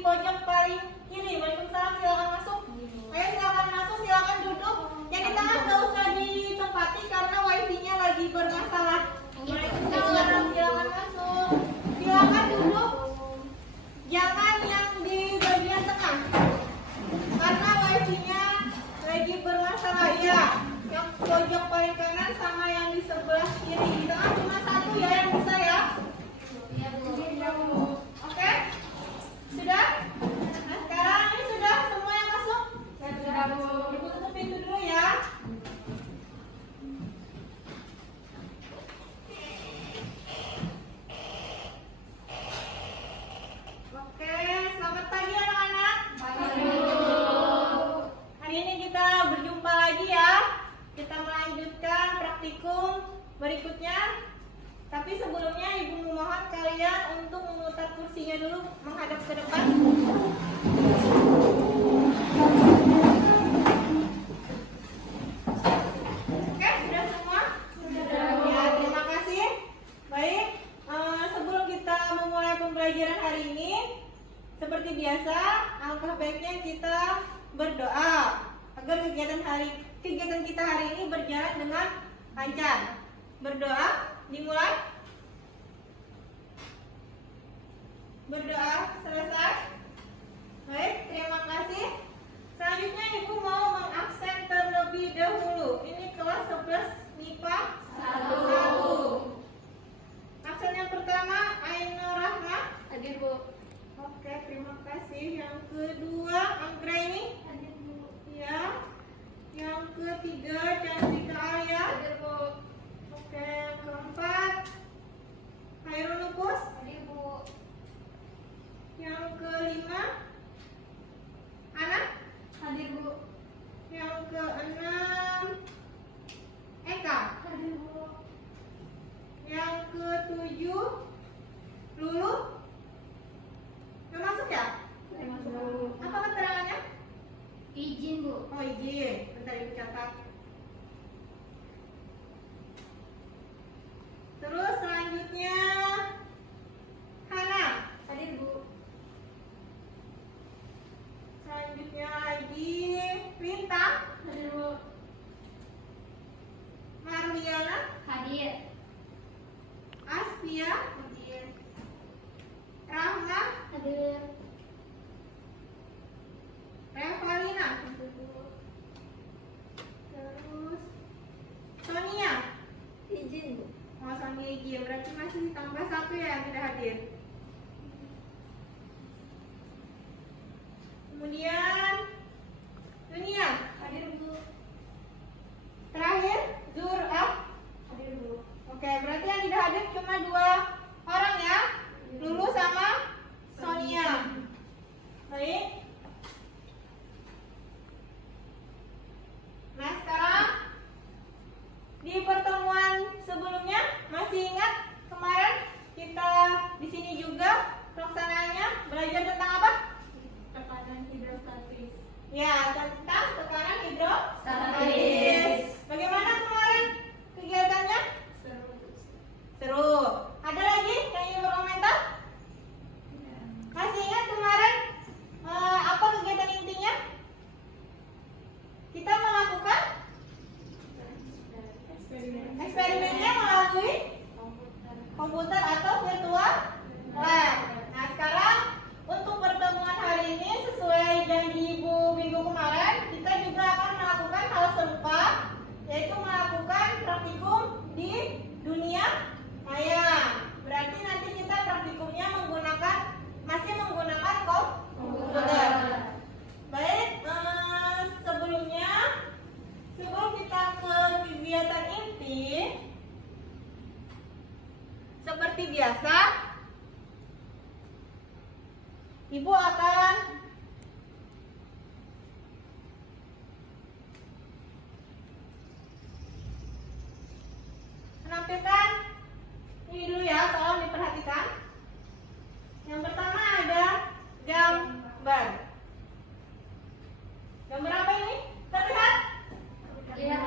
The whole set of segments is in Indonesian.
pojok paling kiri. Waalaikumsalam, silakan masuk. Ayo silakan masuk, silakan duduk. Yang di tengah nggak usah ditempati karena wifi-nya lagi bermasalah. Waalaikumsalam, silakan masuk. Silakan duduk. Jangan yang di bagian tengah karena wifi-nya lagi bermasalah ya. Yang pojok paling kanan sama yang di sebelah kiri. Di tengah cuma satu ya yang bisa ya. Oke? Sudah? Nah sekarang ini sudah semua yang masuk? Sudah Bu. Ibu tutup pintu dulu ya. Oke, selamat pagi anak-anak. Pagi Bu. Hari ini kita berjumpa lagi ya. Kita melanjutkan praktikum berikutnya. Tapi sebelumnya Ibu memohon kalian untuk memutar kursinya dulu menghadap ke depan. Oke, sudah semua? Sudah. Ya, terima kasih. Baik, sebelum kita memulai pembelajaran hari ini, seperti biasa, alangkah baiknya kita berdoa agar kegiatan kita hari ini berjalan dengan lancar. Berdoa. Dimulai. Berdoa selesai. Baik, terima kasih. Selanjutnya Ibu mau mengabsen terlebih dahulu. Ini kelas 11 MIPA 1. Absen yang pertama Ainur Rahma. Hadir Bu. Oke, terima kasih. Yang kedua Anggraini. Hadir Bu. Ya. Yang ketiga Cantika Arya. Hadir Bu. Oke, yang keempat Khairul Nufus. Hadir Bu. Yang kelima Ana. Hadir Bu. Yang keenam Eka. Hadir Bu. Yang ketujuh Lulu. Udah masuk ya? Sudah masuk Bu. Apa keterangannya? Izin Bu. Oh izin, bentar Ibu catat. Terus selanjutnya Hana. Hadir Bu. Selanjutnya lagi Rinta. Hadir Bu. Marliana. Hadir. Aspia. Hadir. Rahma. Hadir. Revalina. Hadir Bu. Terus Sonia. Izin Bu. Oh Sonia izin, berarti masih tambah satu ya yang tidak hadir. Kemudian Dunia. Hadir Bu. Terakhir Zur'ah. Hadir Bu. Oke, berarti yang tidak hadir cuma 2 orang ya, Lulu sama Sonia. Baik. Nah sekarang di pertemuan sebelumnya masih ingat kemarin kita di sini juga pelaksanaannya belajar tentang apa? Tekanan hidrostatis. Ya, tentang tekanan hidrostatis. Statis. Bagaimana kemarin kegiatannya? Seru. Seru. Ada lagi yang ingin berkomentar? Masih ingat kemarin apa kegiatan intinya? Kita melakukan eksperimennya melalui komputer atau virtual lab. Nah sekarang untuk pertemuan hari ini sesuai janji Ibu minggu kemarin, kita juga akan melakukan hal serupa, yaitu melakukan praktikum di dunia maya. Berarti nanti kita praktikumnya masih menggunakan komputer. Baik, sebelum kita ke kegiatan inti, seperti biasa, Ibu akan menampilkan ini dulu ya, tolong diperhatikan. Yang pertama ada gambar. Gambar apa ini? Terlihat? Iya.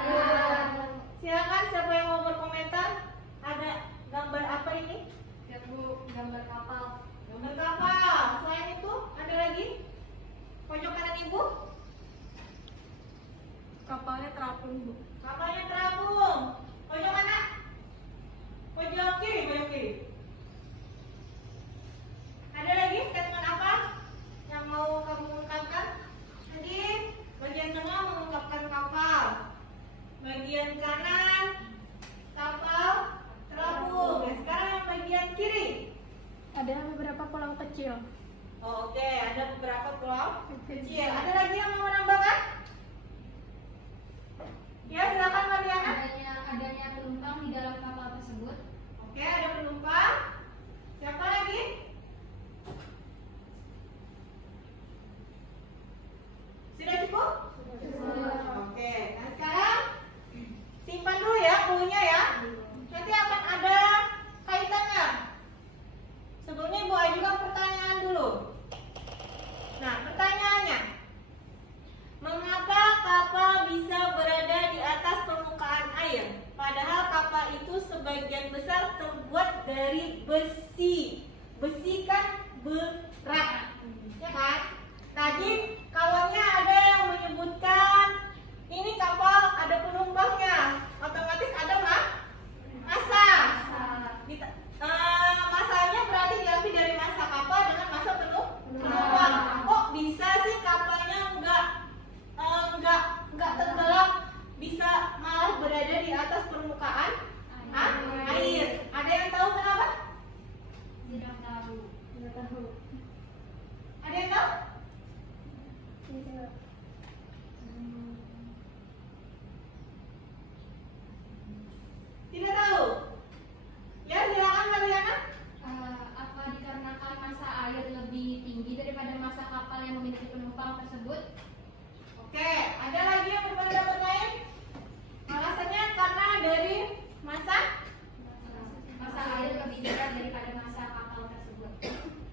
Silakan siapa yang mau berkomentar. Ada gambar apa ini? Lihat Bu, gambar kapal. Gambar kapal. Selain itu ada lagi? Oke, ada beberapa pulau kecil. Ada lagi yang mau menambahkan? Ya, silakan Mariana. Adanya penumpang di dalam kapal tersebut. Oke, ada penumpang. Siapa lagi? Sudah cukup? Oke, nah sekarang simpan dulu ya clue-nya ya. Nanti akan ada kaitannya. Sebelumnya Ibu ajukan pertanyaan dulu. Nah, pertanyaannya, mengapa kapal bisa berada di atas permukaan air? Padahal kapal itu sebagian besar terbuat dari besi. Besi kan berat, ya kan? Tadi kawannya ada yang menyebutkan ini kapal ada penumpangnya, otomatis ada massa. Masanya berarti diambil dari massa kapal dengan massa penumpang. Kok bisa sih kapalnya nggak tenggelam, bisa malah berada di atas permukaan air? Ada yang tahu kenapa? Tidak tahu. Ada yang tahu? Tidak tahu? Ya, silakan Mariana. Apa dikarenakan massa air lebih tinggi daripada massa kapal yang memiliki penumpang tersebut? Oke, ada lagi yang berpendapat lain? Alasannya karena dari massa Air lebih berat daripada massa kapal tersebut.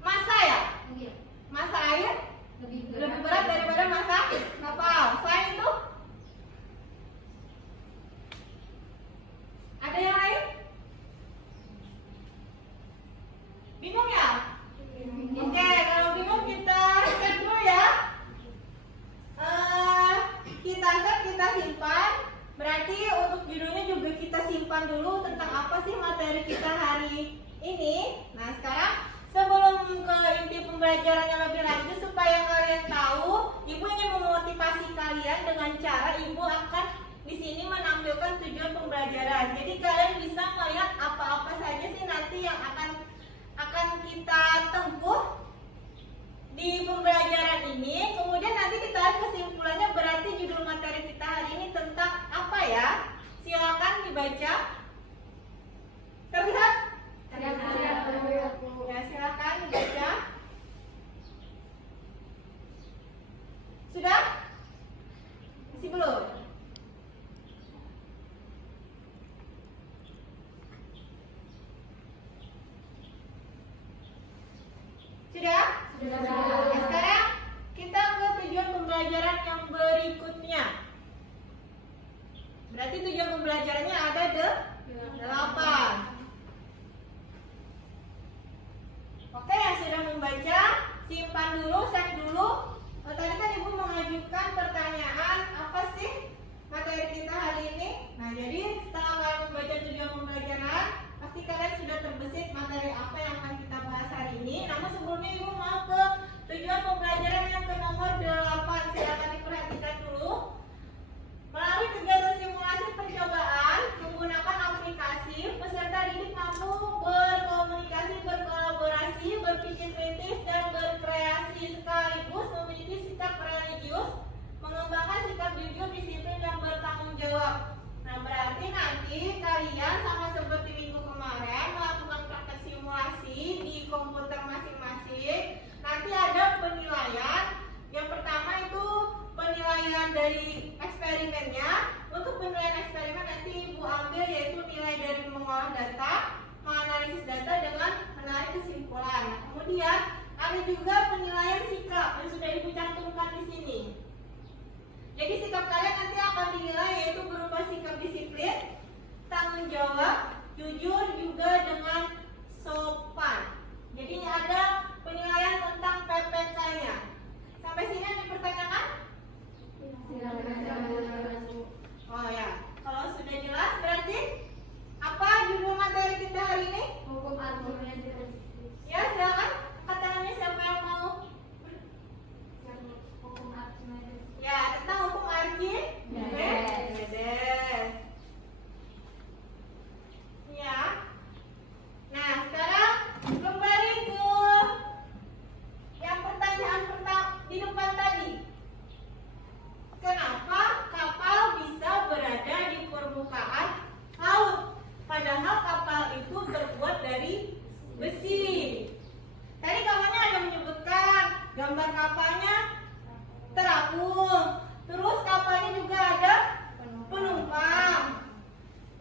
massa ya? Iya, Massa air lebih lebih berat daripada massa kapal. Selain itu, ada yang lain? Bingung ya? Oke, kalau bingung kita set dulu ya. Kita set, kita simpan. Berarti untuk judulnya juga kita simpan dulu tentang apa sih materi kita hari ini. Nah, sekarang sebelum ke inti pembelajarannya lebih lanjut supaya kalian tahu, Ibu ingin memotivasi kalian dengan cara Ibu akan di sini menampilkan tujuan pembelajaran. Jadi kalian bisa melihat apa-apa saja sih nanti yang akan kita tempuh di pembelajaran ini. Kemudian nanti ditarik kesimpulannya, berarti judul materi kita hari ini tentang apa ya? Silakan dibaca. Terlihat? Ya, silakan dibaca. Sudah? Masih belum? Sudah? Nah, sekarang kita ke tujuan pembelajaran yang berikutnya. Berarti tujuan pembelajarannya ada 8. Oke, yang sudah membaca, simpan dulu, save dulu. Tadi kan Ibu mengajukan pertanyaan, apa sih materi kita hari ini? Nah, jadi setelah kalian membaca tujuan pembelajaran, pasti kalian sudah terbesit materi apa yang akan kita bahas hari ini. Namun sebelumnya Ibu mau ke tujuan pembelajaran yang ke nomor 8. Silakan diperhatikan dulu. Melalui kegiatan simulasi percobaan menggunakan aplikasi, peserta didik mampu berkomunikasi, berkolaborasi, berpikir kritis, dan berkreasi sekaligus memiliki sikap religius, mengembangkan sikap jujur, disiplin, dan bertanggung jawab. Nah, berarti nanti kalian sama seperti minggu kemarin melakukan praktek simulasi di komputer masing-masing. Nanti ada penilaian. Yang pertama itu penilaian dari eksperimennya. Untuk penilaian eksperimen nanti Ibu ambil yaitu nilai dari mengolah data, menganalisis data dengan menarik kesimpulan. Nah, kemudian ada juga penilaian sikap yang sudah Ibu cantumkan di sini. Jadi sikap kalian nanti akan dinilai yaitu berupa sikap disiplin, tanggung jawab, jujur, juga dengan sopan. Jadi ada penilaian tentang PPK-nya. Sampai sini ada dipertanyakan? Oh ya, kalau sudah jelas berarti apa judul materi kita hari ini? Hukum argumen. Ya, silakan. Katanya siapa yang mau? Hukum argumen. Ya, tentang hukum Archimedes. Ya. Nah, sekarang kembali ke besi. Tadi kawannya ada menyebutkan gambar kapalnya terapung. Terus kapalnya juga ada penumpang.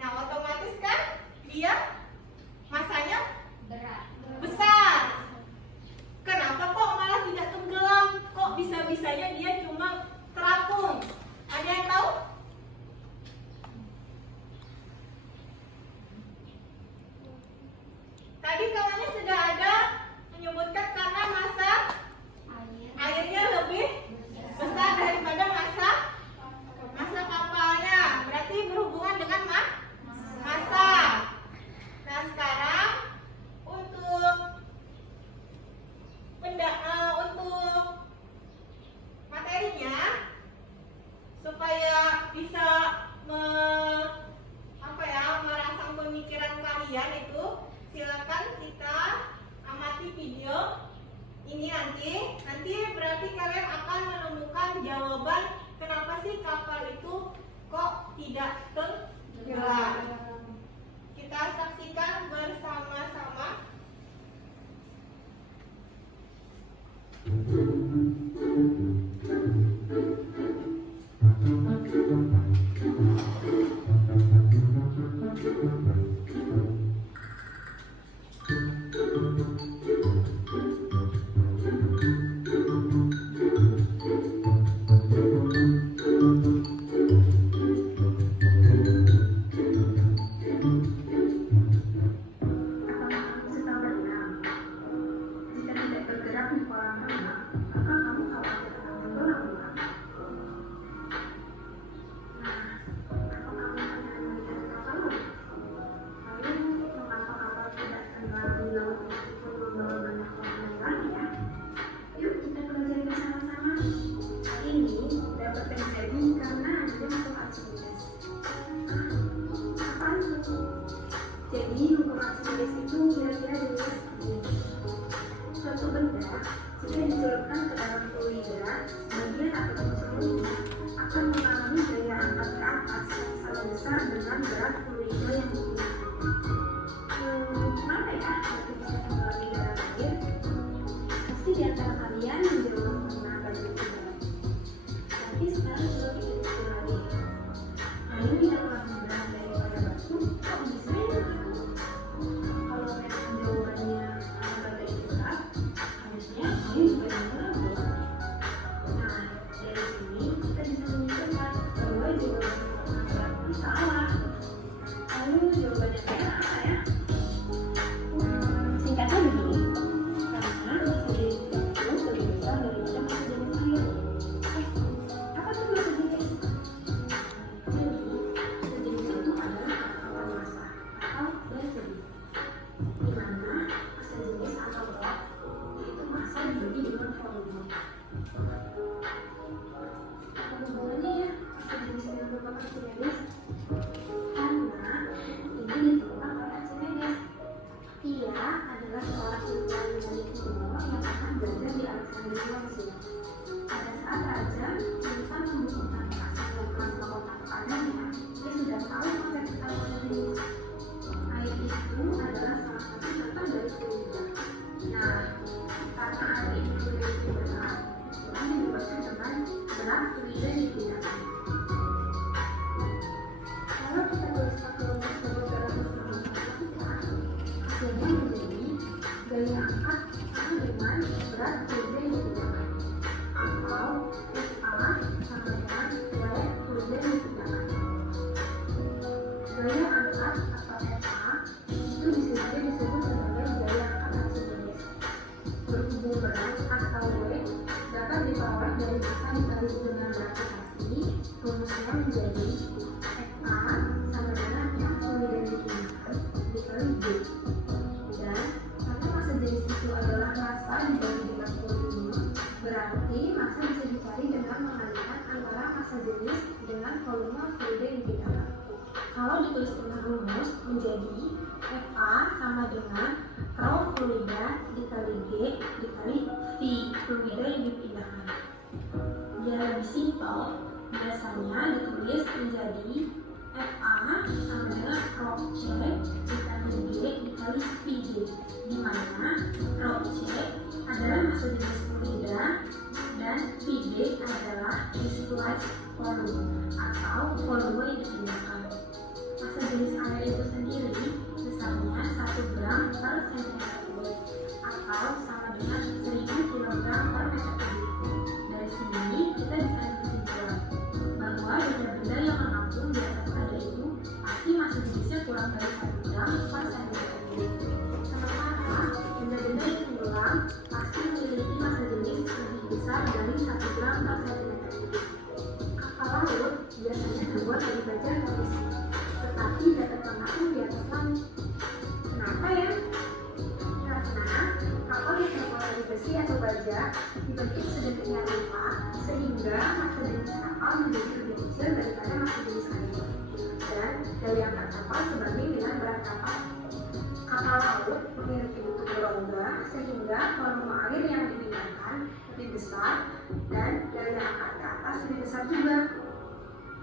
Nah, otomatis kan dia masanya Berat. besar. Kenapa kok malah tidak tenggelam? Kok bisa-bisanya dia cuma terapung? Ada yang tahu? Tadi kawannya sudah ada menyebutkan karena massa airnya lebih besar daripada massa kapalnya. Berarti berhubungan dengan massa. Nah, sekarang untuk materinya supaya bisa merangsang pemikiran kalian itu, silakan kita amati video ini nanti berarti kalian akan menemukan jawaban kenapa sih kapal itu kok tidak tenggelam. Kita saksikan bersama-sama. Jadi hukum Archimedes itu kira-kira dimulai seperti ini. Suatu benda jika dicelupkan ke dalam fluida, bagian ataupun seluruhnya akan mengalami gaya angkat ke atas sama besar dengan berat fluida yang digunakan. Kenapa ya berarti bisa mengalami dalam air? Pasti di antara kalian yang di rumah pernah belajar sejarah. Tapi sekarang coba kita pikir lagi. Air tidak pernah bergerak daripada batu, kok bisa ya? Kalau memang jawabannya ada itu berat, harusnya air juga yang berat. Nah, dari sini kita bisa menyimpulkan bahwa jawaban berat itu salah. Lalu jawabannya benar apa ya? Singkatnya begini, karena massa jenis itu lebih besar daripada massa jenis air. Apa tuh massa jenis? Jadi, massa jenis itu adalah angkatan massa atau berat jenis, di mana massa jenis atau berat yaitu massa dibagi dengan volume. Apa hubungannya ya massa jenis dengan hukum Archimedes? Karena ini ditentukan oleh Archimedes. Ia adalah seorang ilmuwan dari kuno yang akan belajar di Alexandria, Mesir. Pada saat raja minta membukukan kelas mahkotanya, dia sudah tahu konsep tentang massa jenis. Air itu adalah salah satu contoh dari fluida. Nah, karena air itu lebih berat, itulah dibebaskan dengan berat fluida yang digunakan. Kalau kita tulis formula tersebut dalam istilah matematika, hasilnya menjadi gaya angkat sama dengan berat fluida yang digunakan, atau FA sama dengan berat fluida yang digunakan. Gaya angkat atau FA itu bisa juga disebut sebagai gaya angkat Archimedes. Berhubung berat atau weight dapat diperoleh dari massa dikali dengan gravitasi, rumusnya menjadi FA sama dengan yang fluida yang digunakan dikali G. Dan karena massa jenis itu adalah massa dibagi dengan volume, berarti massa bisa dicari dengan mengalihkan antara massa jenis dengan volume fluida yang digunakan. Kalau ditulis dengan rumus menjadi FA sama dengan rho fluida dikali G dikali V fluida yang dipindahkan. Biar lebih simpel, biasanya ditulis menjadi FA sama dengan rho C dikali RID dikali VD, di mana rho C adalah massa jenis fluida dan VD adalah displaced volume atau volume yang dipindahkan. Massa jenis air itu sendiri besarnya 1 gram per cm kubik atau sama dengan 1000 kg per meter kubik. Dari sini kita bisa berkesimpulan bahwa benda-benda yang mengapung di atas air itu pasti massa jenisnya kurang dari 1 gram per cm kubik. Sementara benda-benda yang tenggelam pasti memiliki massa jenis lebih besar dari 1 gram per cm kubik. Kapal laut biasanya terbuat dari baja atau besi, tetapi dapat mengapung di atas langit. Kenapa ya? Karena kapal yang terbuat dari besi atau baja dibentuk sedemikian rupa sehingga massa jenis kapal menjadi lebih kecil daripada massa jenis air. Dan daya angkat kapal sebanding dengan berat kapal. Kapal laut memiliki bentuk berongga sehingga volume air yang dipindahkan lebih besar dan daya angkat ke atas lebih besar juga.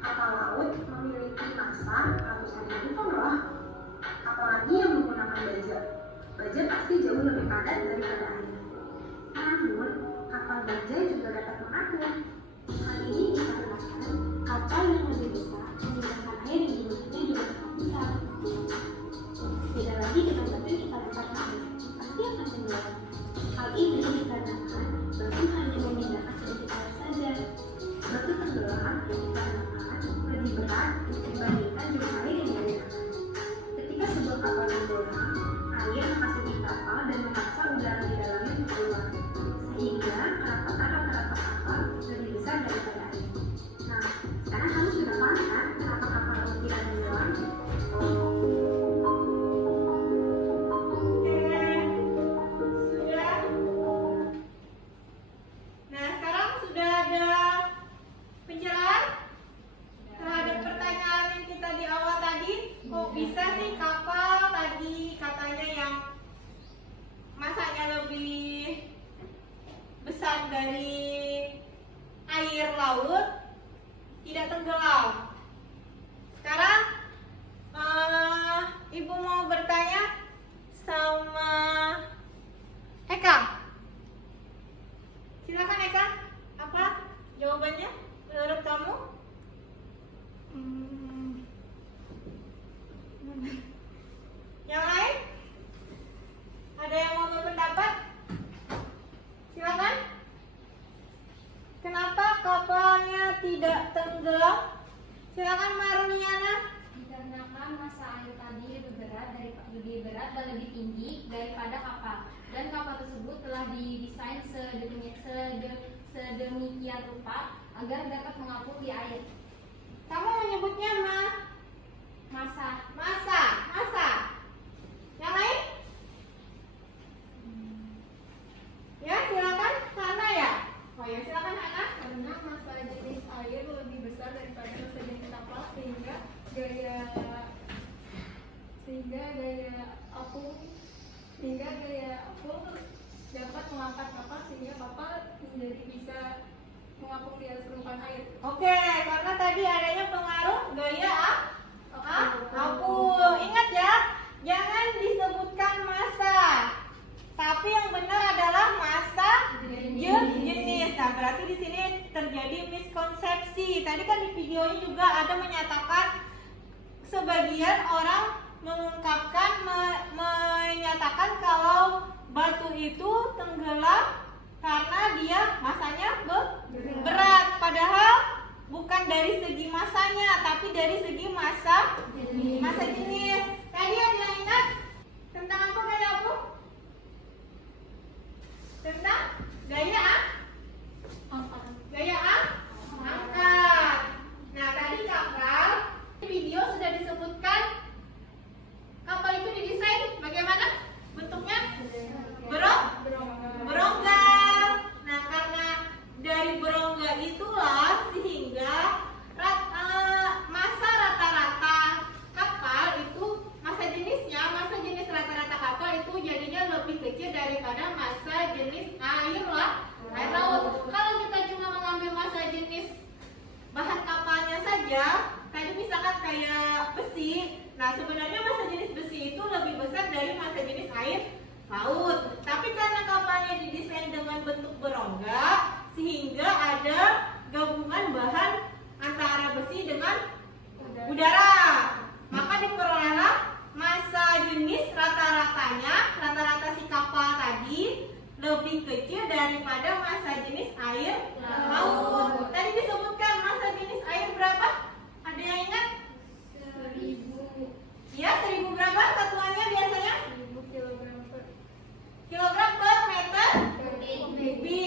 Kapal laut memiliki massa ratusan ribu ton loh. Apalagi yang menggunakan baja. Baja pasti jauh lebih padat daripada air. Namun, kapal baja juga dapat mengapung. Hal ini dikarenakan kapal yang lebih besar memindahkan air yang jumlahnya juga sangat besar. Beda lagi dengan batu yang kita lempar ke air, pasti akan tenggelam. Hal ini dikarenakan batu hanya memindahkan sedikit air saja. Batu tenggelam dikarenakan lebih berat dibandingkan jumlah air yang dialirkan. Ketika sebuah kapal tenggelam, air memasuki kapal dan memaksa udara di dalamnya untuk keluar, sehingga kerapatan rata-rata kapal lebih besar daripada air. Nah, sekarang kamu sudah paham kan kenapa kapal laut tidak tenggelam? Sudah. Nah, sekarang sudah ada pencerahan terhadap pertanyaan yang kita di awal tadi. Kok bisa sih kapal tadi katanya yang masanya lebih besar dari air laut tidak tenggelam? Sekarang Ibu mau bertanya sama Eka. Silakan Eka, apa jawabannya menurut kamu? Yang lain? Ada yang mau berpendapat? Silakan. Kenapa kapalnya tidak tenggelam? Silakan Marliana. Dikarenakan massa air tadi lebih berat dan lebih tinggi daripada kapal, dan kapal tersebut telah didesain sedemikian rupa agar dapat mengapung di air. Kamu menyebutnya Massa. massa. Yang lain? Ya, silakan Hana ya. Oh ya, silakan Hana. Karena massa jenis air lebih besar daripada massa jenis kapal sehingga gaya apung dapat mengangkat kapal sehingga kapal menjadi bisa mengapung di atas permukaan air. Oke, karena tadi adanya pengaruh gaya apung. Ingat ya, jangan disebutkan massa, tapi yang benar adalah massa jenis. Nah, berarti di sini terjadi miskonsepsi. Tadi kan di videonya juga ada menyatakan sebagian orang menyatakan kalau batu itu tenggelam karena dia masanya berat. Padahal bukan dari segi masanya, tapi dari segi massa jenis. Tadi ada yang ingat tentang apa gaya apung? Tentang gaya angkat. Nah, tadi kapal di video sudah disebutkan kapal itu didesain bagaimana bentuknya? Berongga. Nah, karena dari berongga itulah sehingga massa rata-rata kapal itu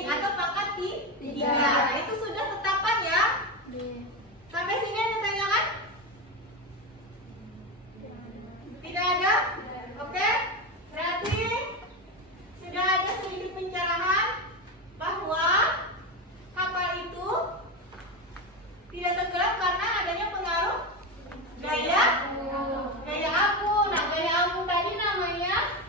atau pangkat 3. Nah, itu sudah tetapan ya. Sampai sini ada tanyakan? Tidak ada? Oke. Berarti sudah ada sedikit pencerahan bahwa kapal itu tidak tenggelam karena adanya pengaruh gaya abu. Nah, gaya abu tadi namanya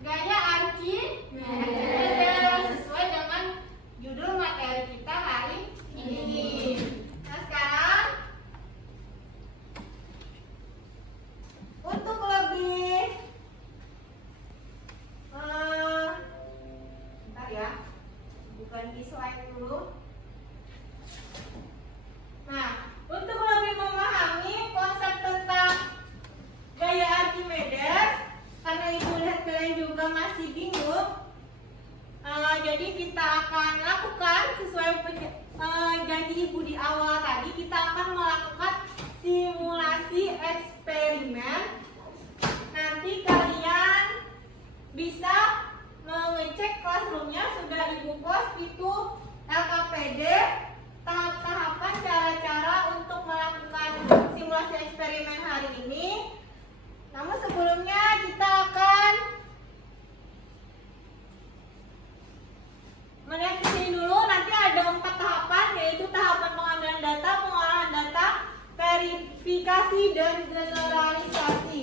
gaya Archimedes sesuai dengan judul materi kita hari ini. Nah, sekarang untuk lebih bentar ya, bukan di slide dulu. Nah, untuk lebih memahami konsep tentang gaya Archimedes, karena ibu lihat kalian juga masih bingung, jadi kita akan lakukan sesuai janji ibu di awal tadi, kita akan melakukan simulasi eksperimen. Nanti kalian bisa mengecek classroomnya, sudah ibu post itu LKPD, tahap-tahapan cara-cara untuk melakukan simulasi eksperimen hari ini. Namun sebelumnya kita akan melihat di sini dulu. Nanti ada 4 tahapan, yaitu tahapan pengambilan data, pengolahan data, verifikasi, dan generalisasi.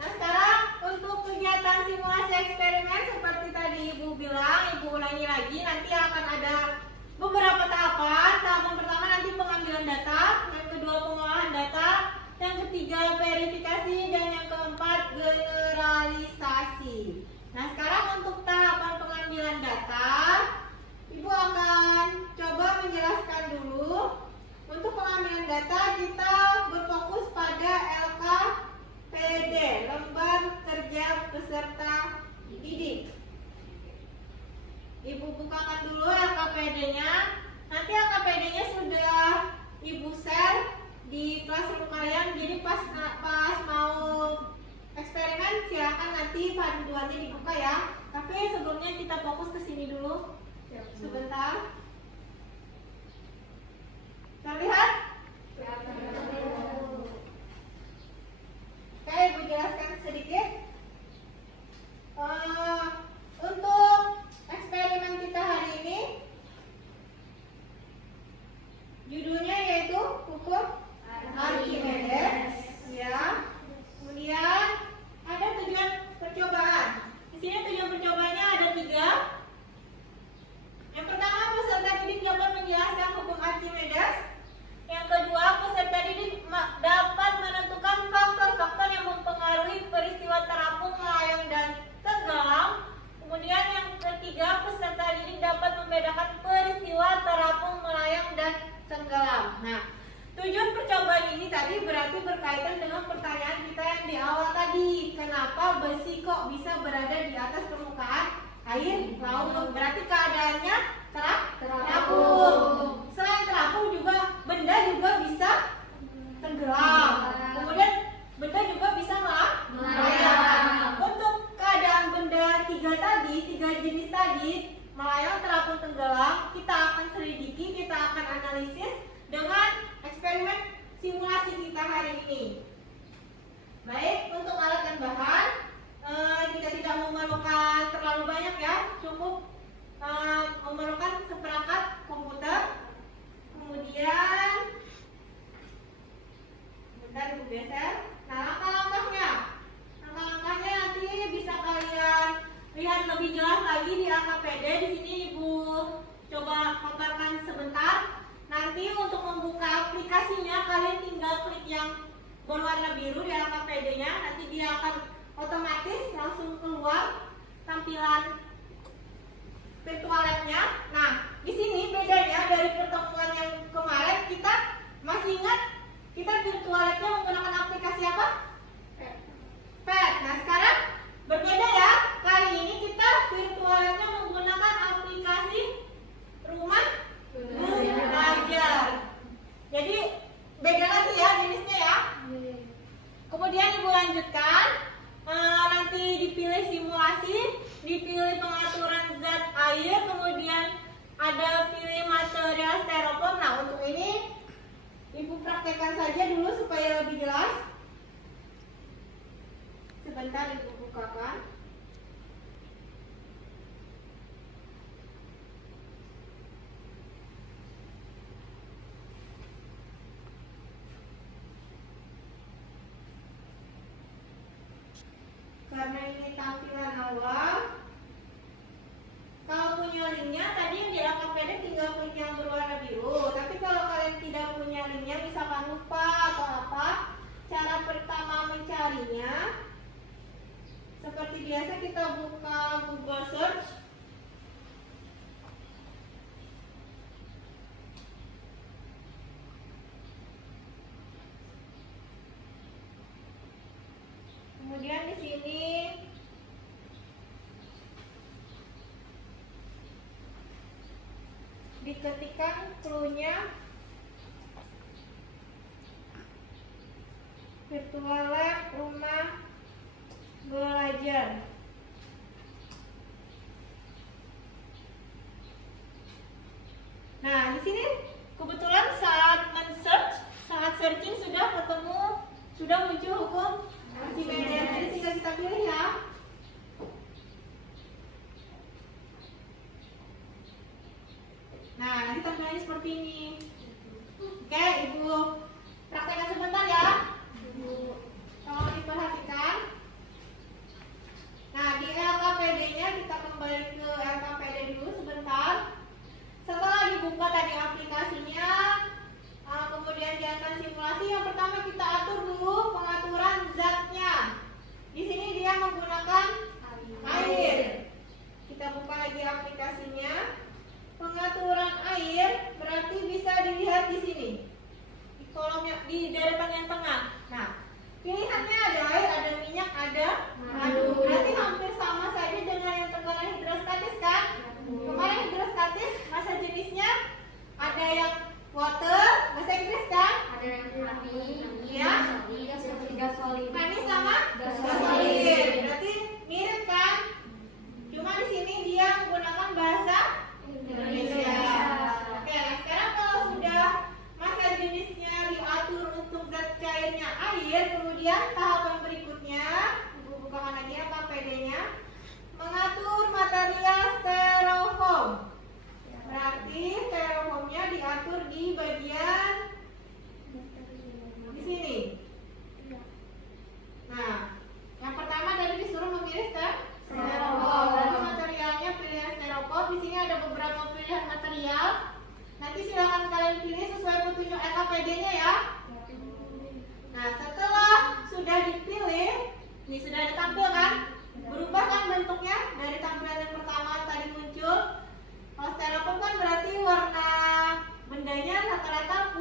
Nah, sekarang untuk kegiatan simulasi eksperimen seperti tadi ibu bilang, ibu ulangi lagi. Nanti akan ada beberapa tahapan. Tahapan pertama nanti pengambilan data, yang kedua pengolahan data, yang ketiga verifikasi, dan yang keempat generalisasi. Nah, sekarang untuk tahapan pengambilan data, ibu akan coba menjelaskan dulu. Untuk pengambilan data kita berfokus pada LKPD, lembar kerja peserta didik. Ibu bukakan dulu LKPD-nya. Nanti LKPD-nya sudah ibu share di classroom kalian. Jadi pas mau eksperimen silakan nanti panduannya dibuka ya. Tapi sebelumnya kita fokus ke sini dulu. Sebentar. Terlihat? Oke, ibu jelaskan sedikit. Untuk eksperimen kita hari ini judulnya yaitu ukur Archimedes ya. Kemudian ada tujuan percobaan. Di sini tujuan percobaannya ada 3. Yang pertama, peserta didik dapat menjelaskan hukum Archimedes. Yang kedua, peserta didik dapat menentukan faktor-faktor yang mempengaruhi peristiwa terapung, melayang, dan tenggelam. Kemudian yang ketiga, peserta didik dapat membedakan peristiwa terapung, melayang, dan tenggelam. Nah, tujuan percobaan ini tadi berarti berkaitan dengan pertanyaan kita yang di awal tadi. Kenapa besi kok bisa berada di atas permukaan air laut? Berarti keadaannya terapung. Selain terapung juga benda juga bisa tenggelam. Kemudian benda juga bisa melayang. Untuk keadaan benda 3 jenis tadi, melayang, terapung, tenggelam, kita akan selidiki, kita akan analisis dengan eksperimen simulasi kita hari ini. Baik, untuk alat dan bahan kita tidak memerlukan terlalu banyak ya, cukup memerlukan seperangkat komputer. Kemudian bentar ibu geser. Nah, langkah-langkahnya nanti bisa kalian lihat lebih jelas lagi di LKPD. Di sini ibu coba paparkan sebentar. Nanti untuk membuka aplikasinya kalian tinggal klik yang berwarna biru di LKPD-nya. Nanti dia akan otomatis langsung keluar tampilan virtual lab-nya. Nah, di sini bedanya dari pertemuan yang kemarin, kita masih ingat kita virtual lab-nya menggunakan aplikasi apa? PET. Nah, sekarang berbeda ya. Kali ini kita virtual lab-nya menggunakan aplikasi rumah belajar. Jadi beda lagi ya jenisnya ya. Kemudian ibu lanjutkan, nanti dipilih simulasi, dipilih pengaturan zat air, kemudian Ibu praktekkan saja dulu supaya lebih jelas. Sebentar Ibu bukakan. Karena ini tampilan awal, kalau punya linknya tadi yang di LKPD tinggal klik yang berwarna biru. Tapi kalau kalian tidak punya linknya, misalkan lupa atau apa, cara pertama mencarinya seperti biasa kita buka Google Search. Kemudian di sini diketikkan clue-nya virtual lab rumah belajar. Nah, di sini kebetulan saat men-search, saat searching sudah ketemu, sudah muncul hukum Archimedes. Jadi tinggal kita pilih ya. Nah, nanti tampilannya seperti ini. Oke, Ibu praktekkan sebentar ya. Tolong diperhatikan. Nah, di LKPD-nya kita kembali ke LKPD dulu sebentar. Setelah dibuka tadi aplikasinya, kemudian jalankan simulasi. Yang pertama kita atur dulu pengaturan zatnya. Di sini dia menggunakan air. Kita buka lagi aplikasinya. Pengaturan air berarti bisa dilihat di sini. Di kolomnya, di deretan yang tengah. Nah, pilihannya ada air, ada minyak, ada madu. Berarti hampir sama saja dengan yang tekanan hidrostatis kan? Kemarin hidrostatis masa jenisnya ada yang water, bahasa Inggris kan? Ada yang api, Ya. gasolin. Ini sama gasolin. Berarti mirip kan? Cuma di sini dia menggunakan bahasa Indonesia. Oke, nah sekarang kalau sudah masa jenisnya diatur untuk zat cairnya air, kemudian tahapan berikutnya, Ibu bukakan lagi ya KPD-nya, mengatur material styrofoam. Berarti styrofoamnya diatur di bagian di sini. Nah, yang pertama tadi disuruh memilih styrofoam. Lalu materialnya pilihan styrofoam. Di sini ada beberapa pilihan material. Nanti silakan kalian pilih sesuai petunjuk LKPD-nya ya. Nah, setelah sudah dipilih, ini sudah ada tampil kan? Berubah kan bentuknya dari tampilan yang pertama tadi muncul. Kalau styrofoam kan berarti warna bendanya rata-rata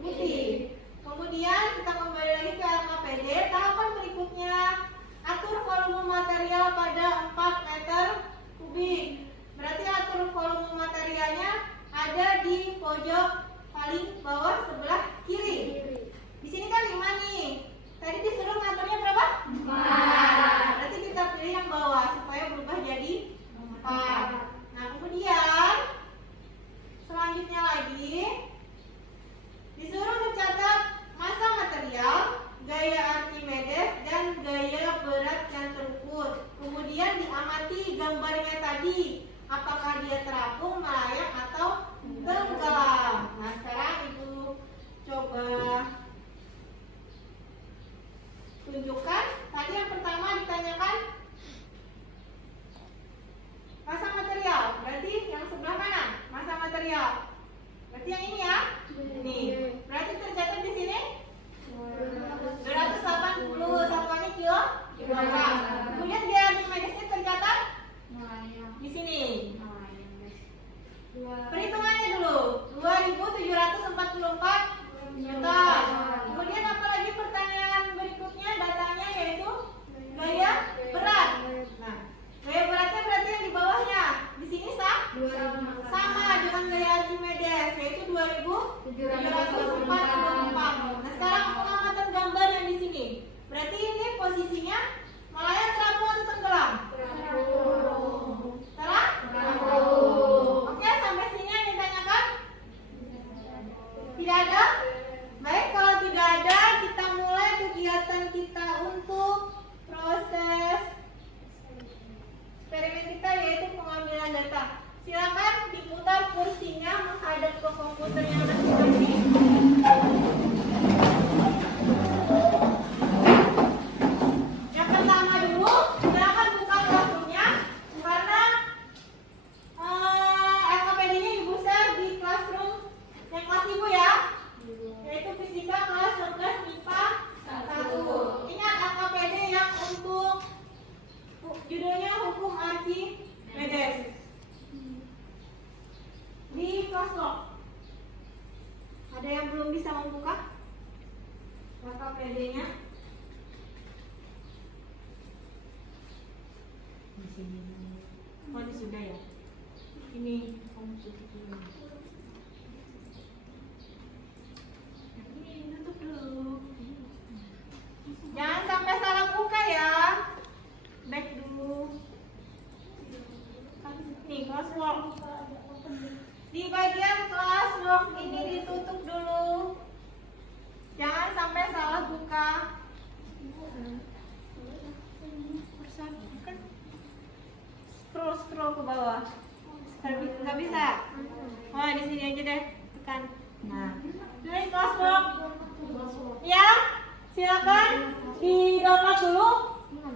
putih. Kemudian kita kembali lagi ke LKPD. Tahapan berikutnya, atur volume material pada 4 meter kubik. Berarti atur volume materialnya ada di pojok paling bawah sebelah kiri. Di sini kan 5 nih. Tadi disuruh ngaturnya berapa? 4. Berarti kita pilih yang bawah supaya berubah jadi 4. Nah, kemudian selanjutnya lagi disuruh mencatat massa material, gaya Archimedes, dan gaya berat yang terukur. Kemudian diamati gambarnya tadi, apakah dia terapung, melayang, atau tenggelam. Nah, sekarang Ibu coba tunjukkan. Tadi yang pertama ditanyakan massa material, berarti yang sebelah kanan, massa material. Berarti yang ini ya? Ini. Berarti tercatat di sini 280 satuannya kilogram. Kemudian gaya Archimedesnya tercatat di sini. Perhitungannya dulu 2744 Newton. Kemudian apalagi pertanyaan berikutnya datanya yaitu gaya berat. Nah, gaya beratnya berarti yang di bawahnya. Di sini sama dengan gaya Archimedes yaitu 2744. Nah, sekarang pengamatan gambar yang di sini. Berarti ini posisinya melayang, terapung, atau tenggelam? Terapung. Oke, sampai sini yang ditanyakan? Tidak ada bisa membuka LKPD-nya? Di sini. Oh, ini sudah ya. Ini kamu tutup dulu. Ini tutup dulu. Jangan sampai salah buka ya. Back dulu. Nih, crosswalk. Di bagian crosswalk ini ditutup dulu. Jangan sampai salah buka. Scroll ke bawah. Nggak bisa. Oh, di sini aja deh. Tekan. Nah, ini crosswalk. Ya, silakan di download dulu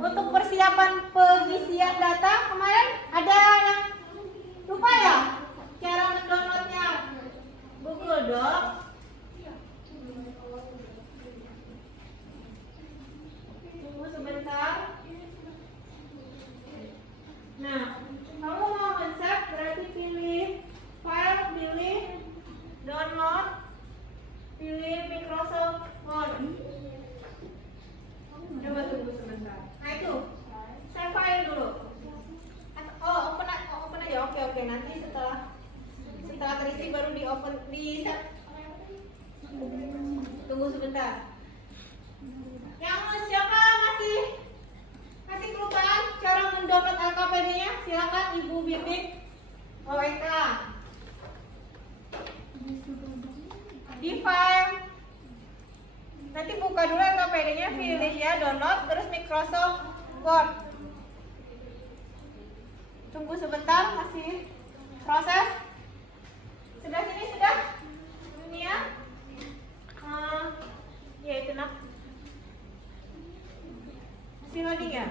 untuk persiapan pengisian data. Kemarin ada yang lupa ya cara mendownloadnya Google Doc. Tunggu sebentar. Nah, kamu mau men-save berarti pilih file, pilih download, pilih Microsoft Word. Coba tunggu sebentar. Nah itu, save file dulu. Oh, open aja. Oke. Nanti setelah terisi baru di open di save. Tunggu sebentar. Yang siapa masih kelupaan cara mendownload LKPD-nya? Silakan Ibu Bibit OEK. Di file. Nanti buka dulu LKPD-nya, pilih ya download, terus Microsoft Word. Tunggu sebentar, masih proses. Sebelah sini sudah? Ini ya. Ya itu nak. Masih loading ya?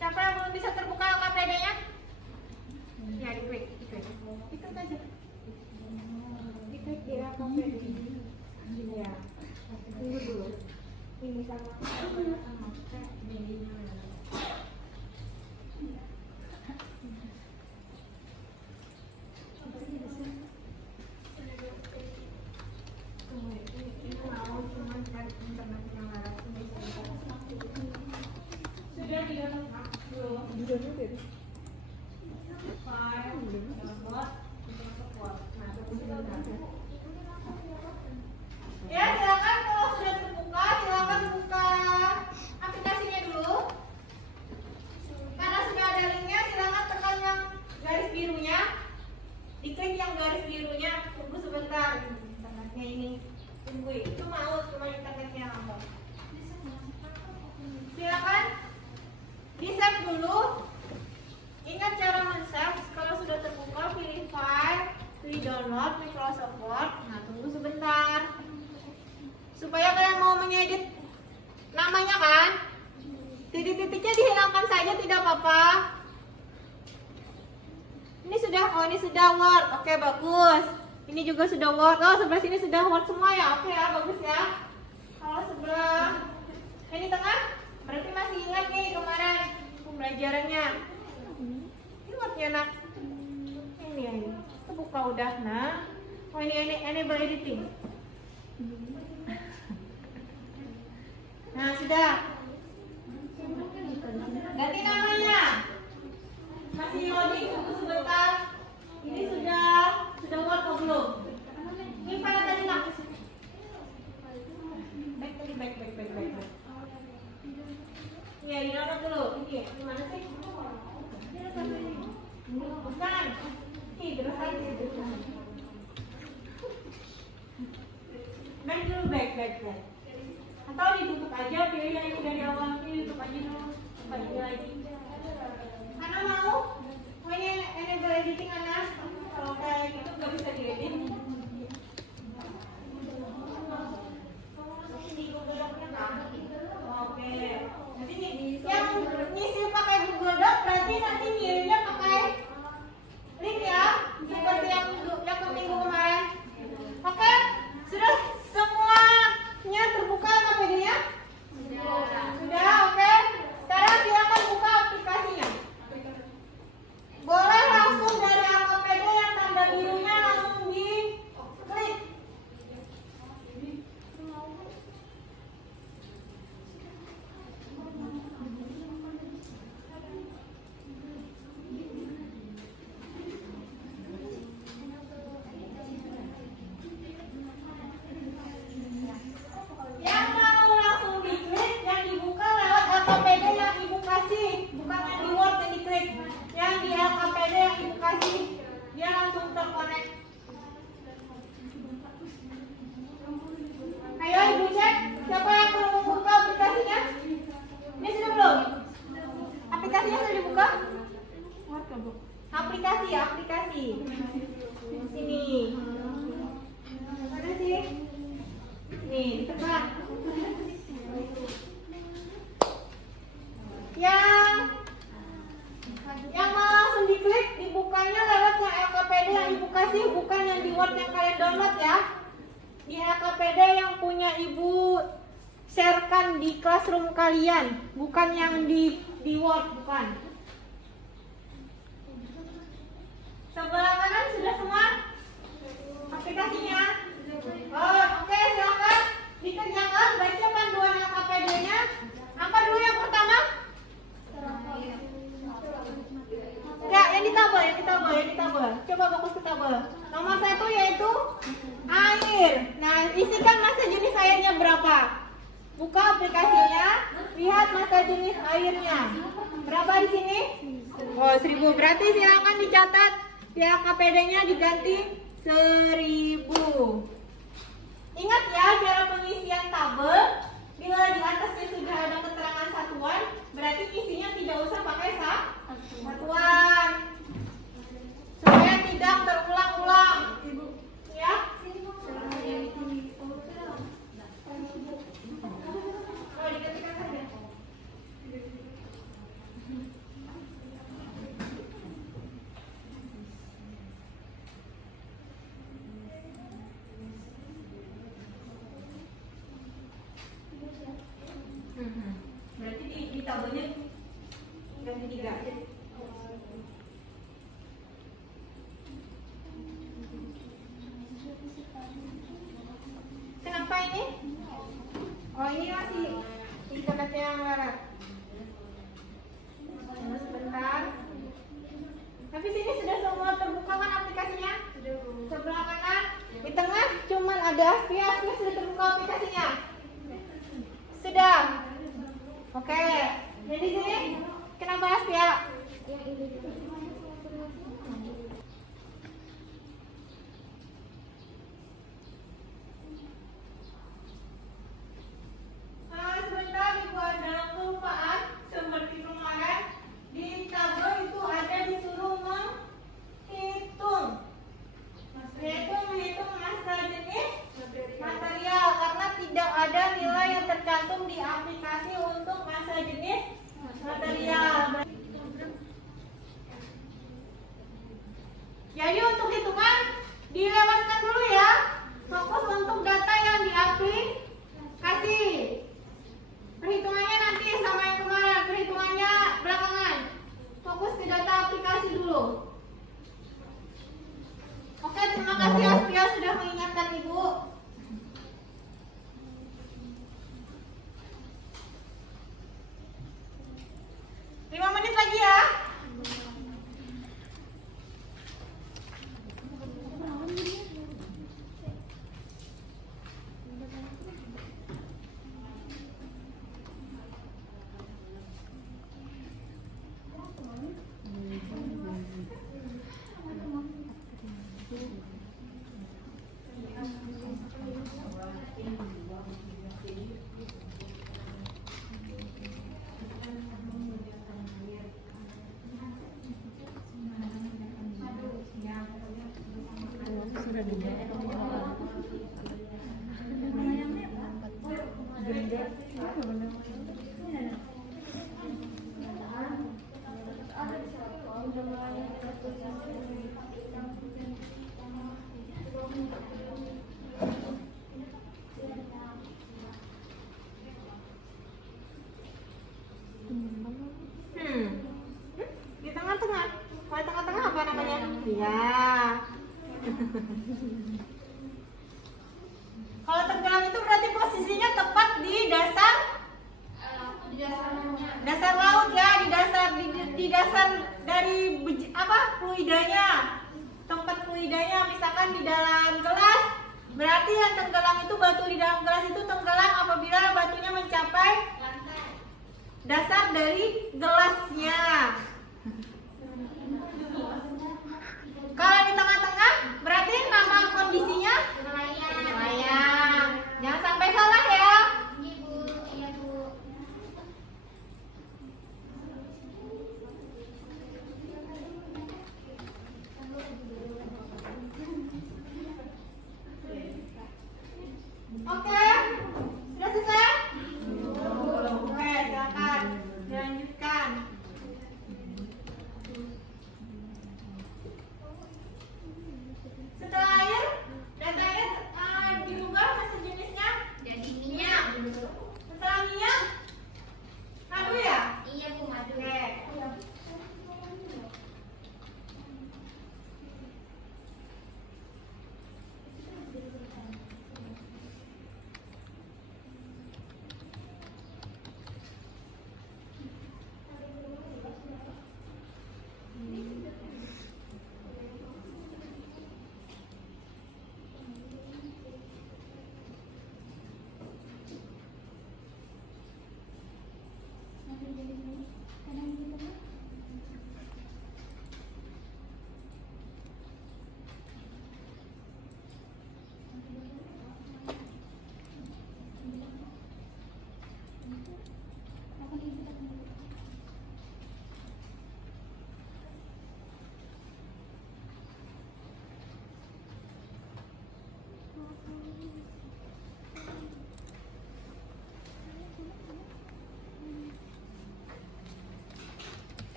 Siapa yang belum bisa terbuka LKPD-nya? Ya, diklik aja. Diklik di LKPD. Ya. Tunggu dulu. Ini sama. Sudah di ya, silakan kalau sudah terbuka, silakan buka aplikasinya dulu. Karena sudah ada linknya, silakan tekan yang garis birunya. Diklik yang garis birunya. Tunggu sebentar. Internetnya ini. Tunggu. Itu mau cuma internetnya lambat. Silakan di-save dulu. Ingat cara men-save. Kalau sudah terbuka, pilih file, pilih download Microsoft Word. Nah, tunggu sebentar. Supaya kalian mau mengedit namanya kan, titik-titiknya dihilangkan saja, tidak apa-apa. Ini sudah Word. Oke, bagus. Ini juga sudah Word. Oh, sebelah sini sudah Word semua ya. Oke ya, bagus ya. Kalau sebelah ini tengah, berarti masih ingat nih kemarin pembelajarannya. Ini Wordnya nak. Ini. Kita buka udah nah. Oh, ini enable editing. Nah, sudah. Ganti namanya. Masih loading, tunggu sebentar. Ini sudah Word atau belum? Ini file tadi nak. Baik. Iya, di download dulu. Ini gimana sih? Bukan. Nih, terus lagi. Baik. Atau ditutup aja, pilih yang ini dari awal. Ini tutup aja dulu. Balik lagi. Karena mau ini enable editing Anas. Kalau kayak gitu nggak bisa diedit. Oke. Nanti yang ngisi pakai Google Doc berarti nanti ngirimnya pakai link ya, seperti yang minggu kemarin. Oke, sudah semuanya terbuka. di-download ya. Di LKPD yang punya ibu sharekan di classroom kalian, bukan yang di Word, bukan. Sebelah kanan sudah semua aplikasinya? Oh, oke, silakan dikerjakan, baca panduan LKPD-nya. Apa dulu yang pertama? Ya, yang di tabel. Coba fokus ke tabel. Nomor 1 yaitu air. Nah, isikan massa jenis airnya berapa? Buka aplikasinya, lihat massa jenis airnya. Berapa di sini? Oh, 1000. Berarti silakan dicatat. Di LKPD-nya diganti 1000. Ingat ya cara pengisian tabel. Bila di atasnya sudah ada keterangan satuan, berarti isinya tidak usah pakai satuan. Supaya tidak terulang-ulang. Ya? Oh, diketikkan saja. Berarti di tabelnya ganti 3. Kenapa ini? Oh, ini masih internetnya yang merah. Tunggu sebentar. Tapi sini sudah semua terbuka kan aplikasinya? Sebelah kanan, di tengah cuman ada Aspia sudah terbuka aplikasinya. Sudah. Oke. Jadi sini kenapa Aspia? Sebentar, Ibu ada kelupaan seperti kemarin di tabel itu ada disuruh menghitung, yaitu menghitung massa jenis material karena tidak ada nilai yang tercantum di aplikasi untuk massa jenis material. Jadi untuk hitungan dilewatkan dulu ya. Fokus untuk data yang diaplikasi. Perhitungannya nanti sama yang kemarin, perhitungannya belakangan. Fokus ke data aplikasi dulu. Oke, terima kasih Aspia sudah mengingatkan Ibu. Lima menit lagi ya. Di tengah-tengah. Kalau tengah-tengah apa namanya? Ya. Kalau tenggelam itu berarti posisinya tepat di dasar laut ya, di dasar dari fluidanya. Tempat fluidanya misalkan di dalam gelas, berarti yang tenggelam itu batu di dalam gelas itu tenggelam apabila batunya mencapai dasar dari gelasnya. Kalau di tengah-tengah berarti nama kondisinya melayang. Jangan sampai salah ya. Oke, sudah selesai? Oke, silakan dilanjutkan. Setelah air,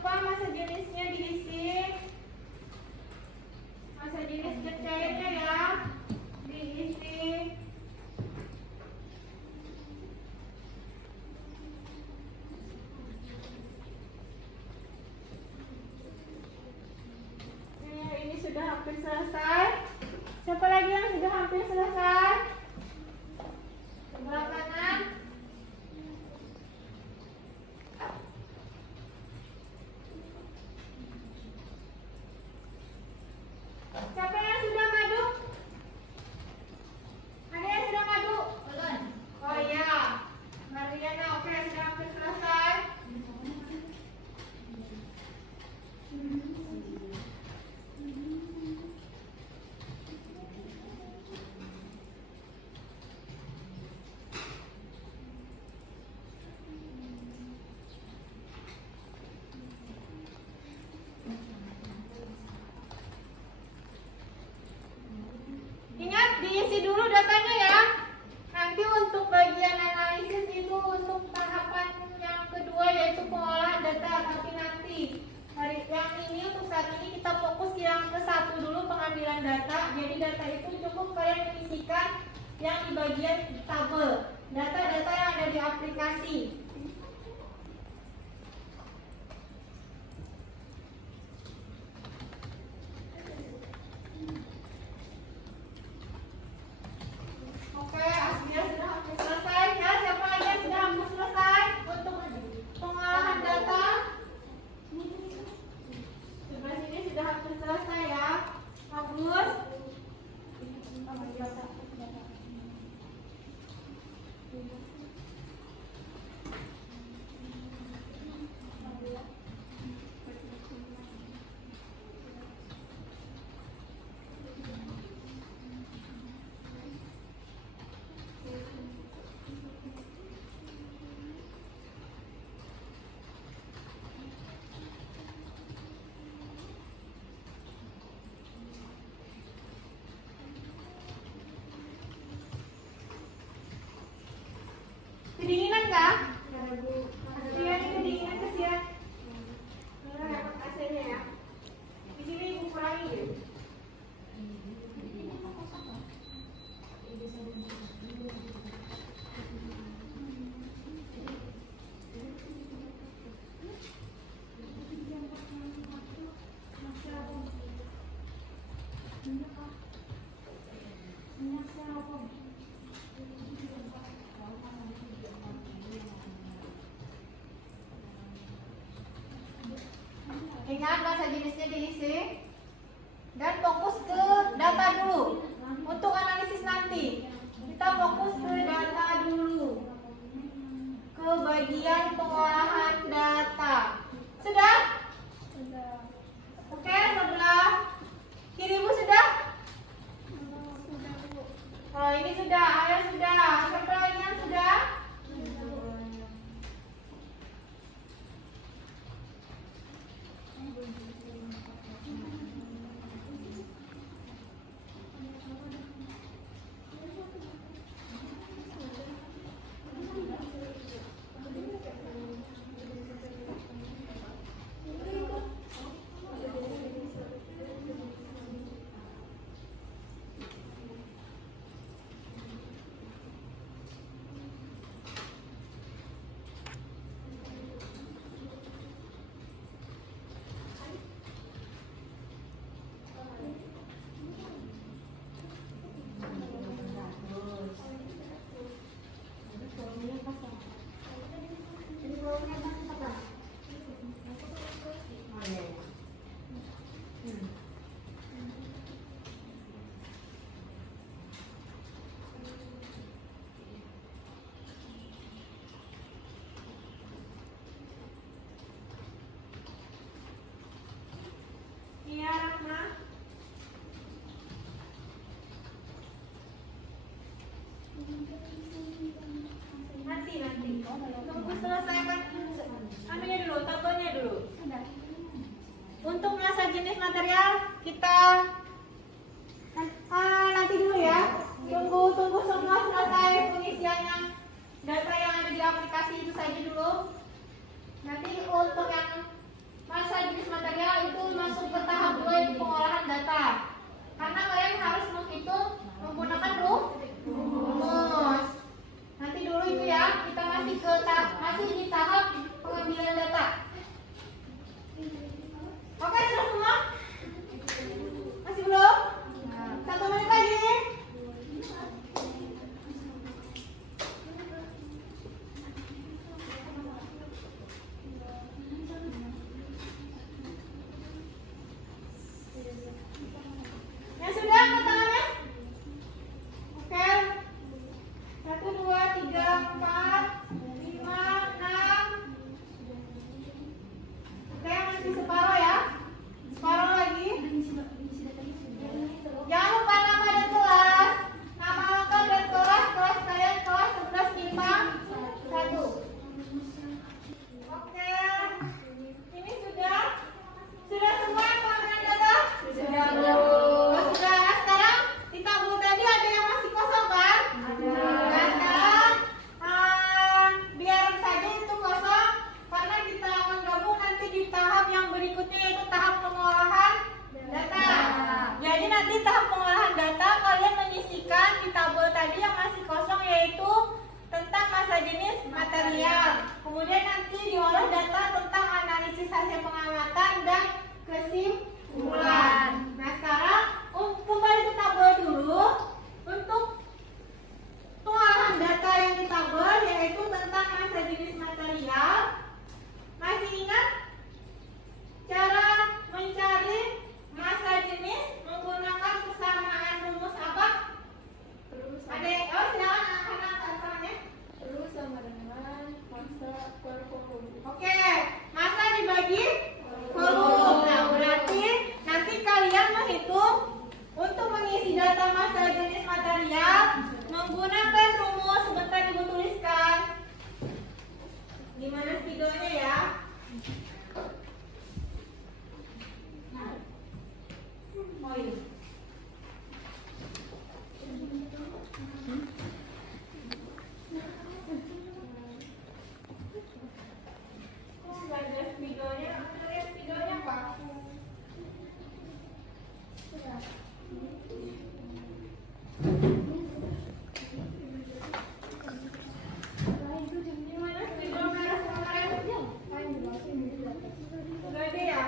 lupa masa jenisnya diisi. Masa jenis cairnya ya diisi. Ini sudah hampir selesai. Siapa lagi yang sudah hampir selesai? Sebelah kanan. Siapa yang sudah madu? Ada yang sudah madu? Belum. Oh iya. Mariana, oke, sudah hampir selesai. Ingat, diisi dulu datanya ya. Nanti untuk bagian analisis itu untuk tahapan yang kedua yaitu pengolahan data. Tapi nanti hari yang ini untuk saat ini kita fokus yang ke satu dulu, pengambilan data. Jadi data itu cukup kalian isikan yang di bagian tabel. Data-data yang ada di aplikasi. Oke, Asmia sudah hampir selesai ya. Siapa lagi yang sudah hampir selesai untuk pengolahan data? Sebelah sini sudah hampir selesai ya. Bagus. Kedinginan kah? Iya, ini kedinginan kesian. Dapat AC-nya ya. Di sini ibu kurangi deh. Ingat bahasa jenisnya diisi dan fokus ke data dulu. Untuk analisis nanti kita fokus ke data dulu, ke bagian pengolahan data. Sudah? Oke, sebelah kirimu sudah? Oh, ini sudah, ayah sudah. Siapa lagi yang sudah? Iya, Rahma. Nanti. Tunggu selesaikan anunya dulu, tabelnya dulu. Untuk masa jenis material kita nanti dulu ya. Tunggu semua selesai pengisian data yang ada di aplikasi itu saja dulu. Nanti untuk yang menggunakan rumus. Nanti dulu itu ya, kita masih di tahap pengambilan data. Oke, sudah semua? Masih belum? 1 menit lagi. Yang sudah angkat tangannya? Oke. 1, 2, 3, 4, 5, 6. Oke, masih separuh ya. Separuh lagi. Jangan lupa nama dan kelas. Nama lengkap dan kelas. Kelas kalian kelas 11 IPA 1. Oke. Ini sudah semua pengambilan data? Sudah. Oh, sudah. Nah, sekarang di tabel tadi ada yang masih kosong kan? Nah, sekarang biar saja itu kosong karena kita akan gabung nanti di tahap yang berikutnya yaitu tahap pengolahan data. Jadi nanti tahap pengolahan data kalian menyisikan di tabel tadi yang masih kosong yaitu tentang masa jenis material. Kemudian nanti diolah data tentang analisis hasil pengamatan dan kesimpulan. Nah, sekarang kembali ke tabel dulu untuk pengolahan data yang di tabel yaitu tentang masa jenis material. Masih ingat cara mencari masa jenis menggunakan kesamaan rumus apa? Ada silakan anak-anak tangannya. Terus sama dengan masa per volume. Oke, masa dibagi volume. Nah, berarti nanti kalian menghitung untuk mengisi data masa jenis material menggunakan rumus. Sebentar ibu tuliskan. Di mana spidolnya ya? Oh iya. Ada spidolnya, ada spidolnya Pak. Gimana spidol merah kemarin? Udah ada ya?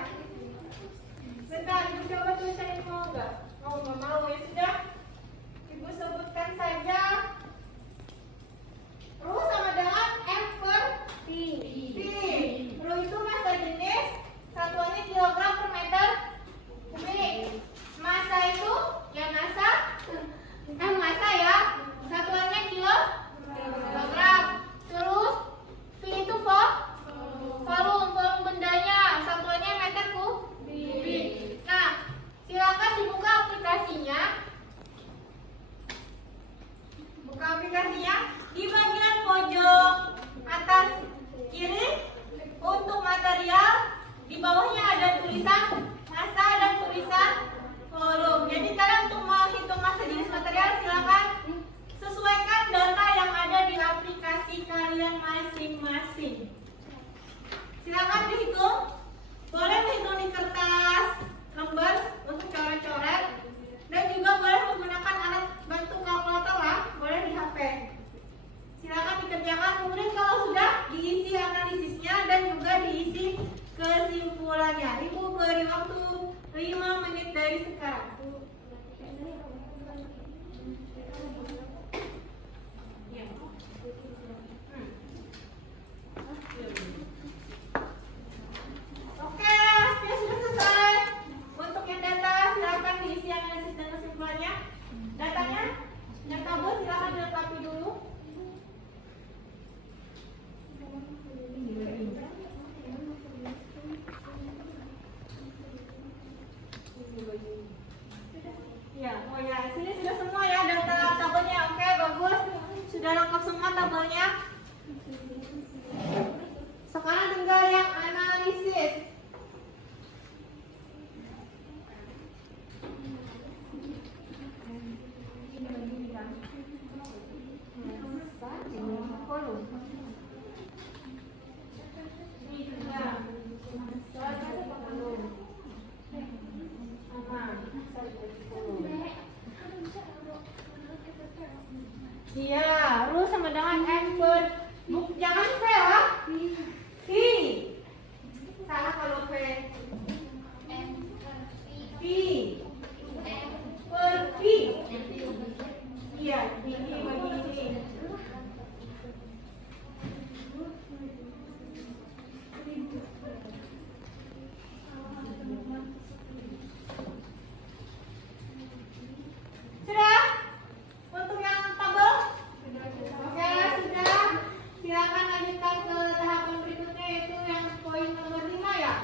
Bentar, ibu coba tulisan mau nggak? Mau nggak mau ya sudah. Ibu sebutkan saja. Ru sama dengan M per T. Ru itu masa jenis, satuannya kilogram per meter kubik. Masa itu ya masa ya, satuannya kilogram. Terus V itu volume bendanya, satuannya meter kubik. Nah, silakan dibuka aplikasinya. Buka aplikasinya. Di bagian pojok atas kiri untuk material, di bawahnya ada tulisan masa dan tulisan volume. Jadi kalian untuk menghitung masa jenis material silakan sesuaikan data yang ada di aplikasi kalian masing-masing. Silakan dihitung. Boleh menghitung di kertas lembar untuk coret-coret dan juga boleh menggunakan alat bantu kalkulator lah, boleh di HP. Silakan dikerjakan. Kemudian kalau sudah diisi analisisnya dan juga diisi kesimpulannya. Ibu beri waktu 5 menit dari sekarang. Oke, sudah selesai. Untuk yang data silakan diisi analisis dan kesimpulannya. Datanya yang tabel silakan dilengkapi dulu. Ya, oh ya, sini sudah semua ya data tabelnya. Oke, bagus. Sudah lengkap semua tabelnya. Sekarang tinggal yang analisis. lanjutkan ke tahapan berikutnya, yaitu yang poin nomor 5 ya.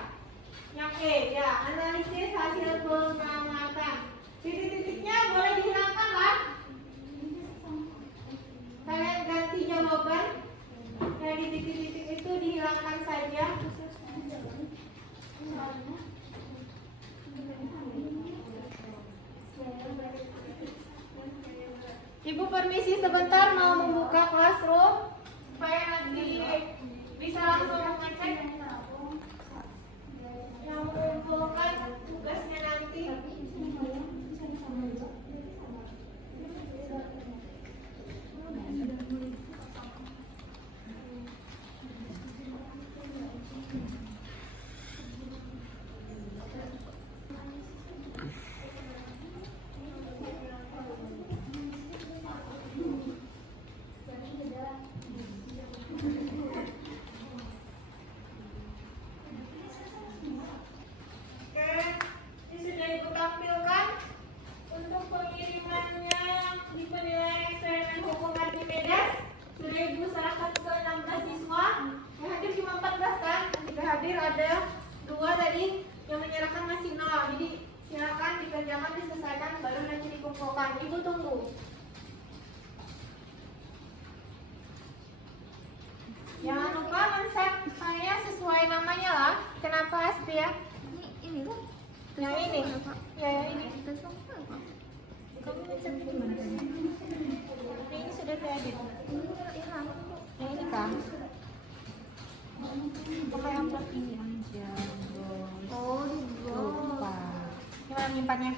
Yang E ya, analisis hasil pengamatan. Titik-titiknya boleh dihilangkan lah. Kalian ganti jawaban dari titik-titik itu dihilangkan saja. Ibu permisi sebentar, mau membuka classroom supaya nanti bisa langsung mengecek yang mengumpulkan tugasnya nanti. Ada 2 tadi yang menyerahkan masih 0, jadi silakan dikerjakan, diselesaikan, baru nanti dikumpulkan. Ibu tunggu. Jangan lupa men-set filenya sesuai namanya lah. Kenapa Aspi ya? Ini loh. Yang ini? Ya yang ini. Kamu men-set gimana tadi? Ini sudah teredit. Yang ini kah? Pakai amplop ini aja, bos. Oh, lupa. Gimana nyimpannya?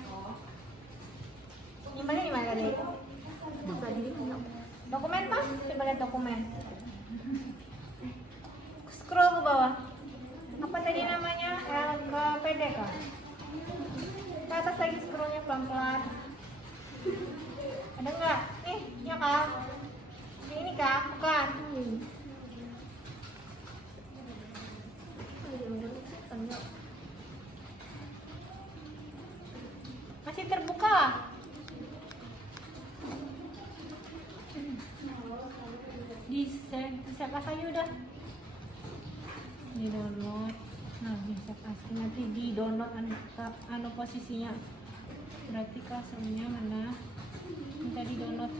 Nyimpannya di mana tadi? Dokumen Pak? Coba lihat dokumen. Scroll ke bawah. Apa tadi namanya? LKPD kah? Ke atas lagi scrollnya pelan-pelan. Ada nggak? Nih, ya kak. Ini kak, bukan. Masih terbuka. Di-save as aja udah. Di download. Nah, di-save as nanti di download anu posisinya. Berarti classroom-nya mana? Minta di download.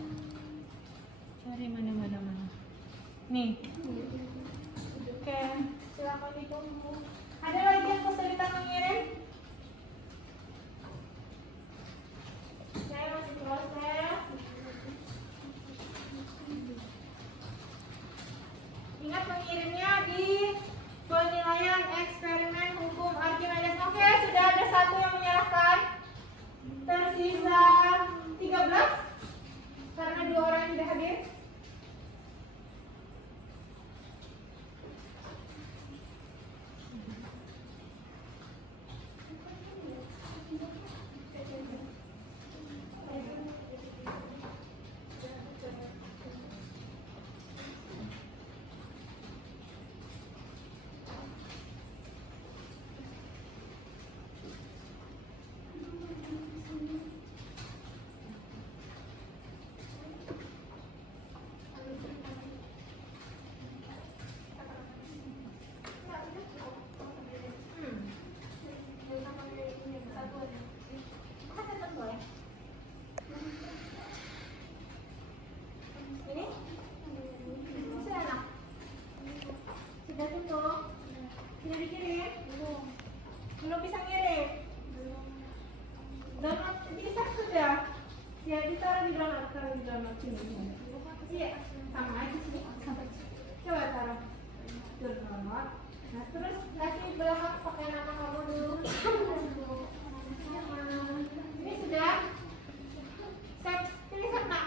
Cari mana. Nih. Oke, silakan ditunggu. Ada lagi yang kesulitan mengirim? Saya masih proses. Ingat mengirimnya di penilaian eksperimen hukum Archimedes. Oke, sudah ada 1 yang menyerahkan. Tersisa 13 karena 2 orang yang sudah hadir. Belum bisa ngirim. Download bisa sudah. Ya ditaruh di download, sini. Iya, sama aja sih. Coba taruh download. Nah terus kasih belakang pakai nama kamu dulu. Ini sudah. Pilih sama.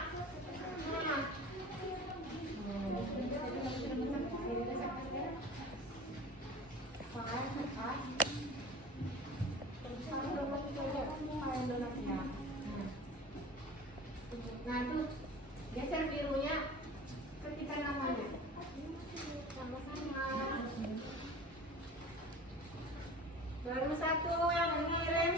Nah tuh geser birunya ketika namanya sama-sama. Baru 1 yang mengirim.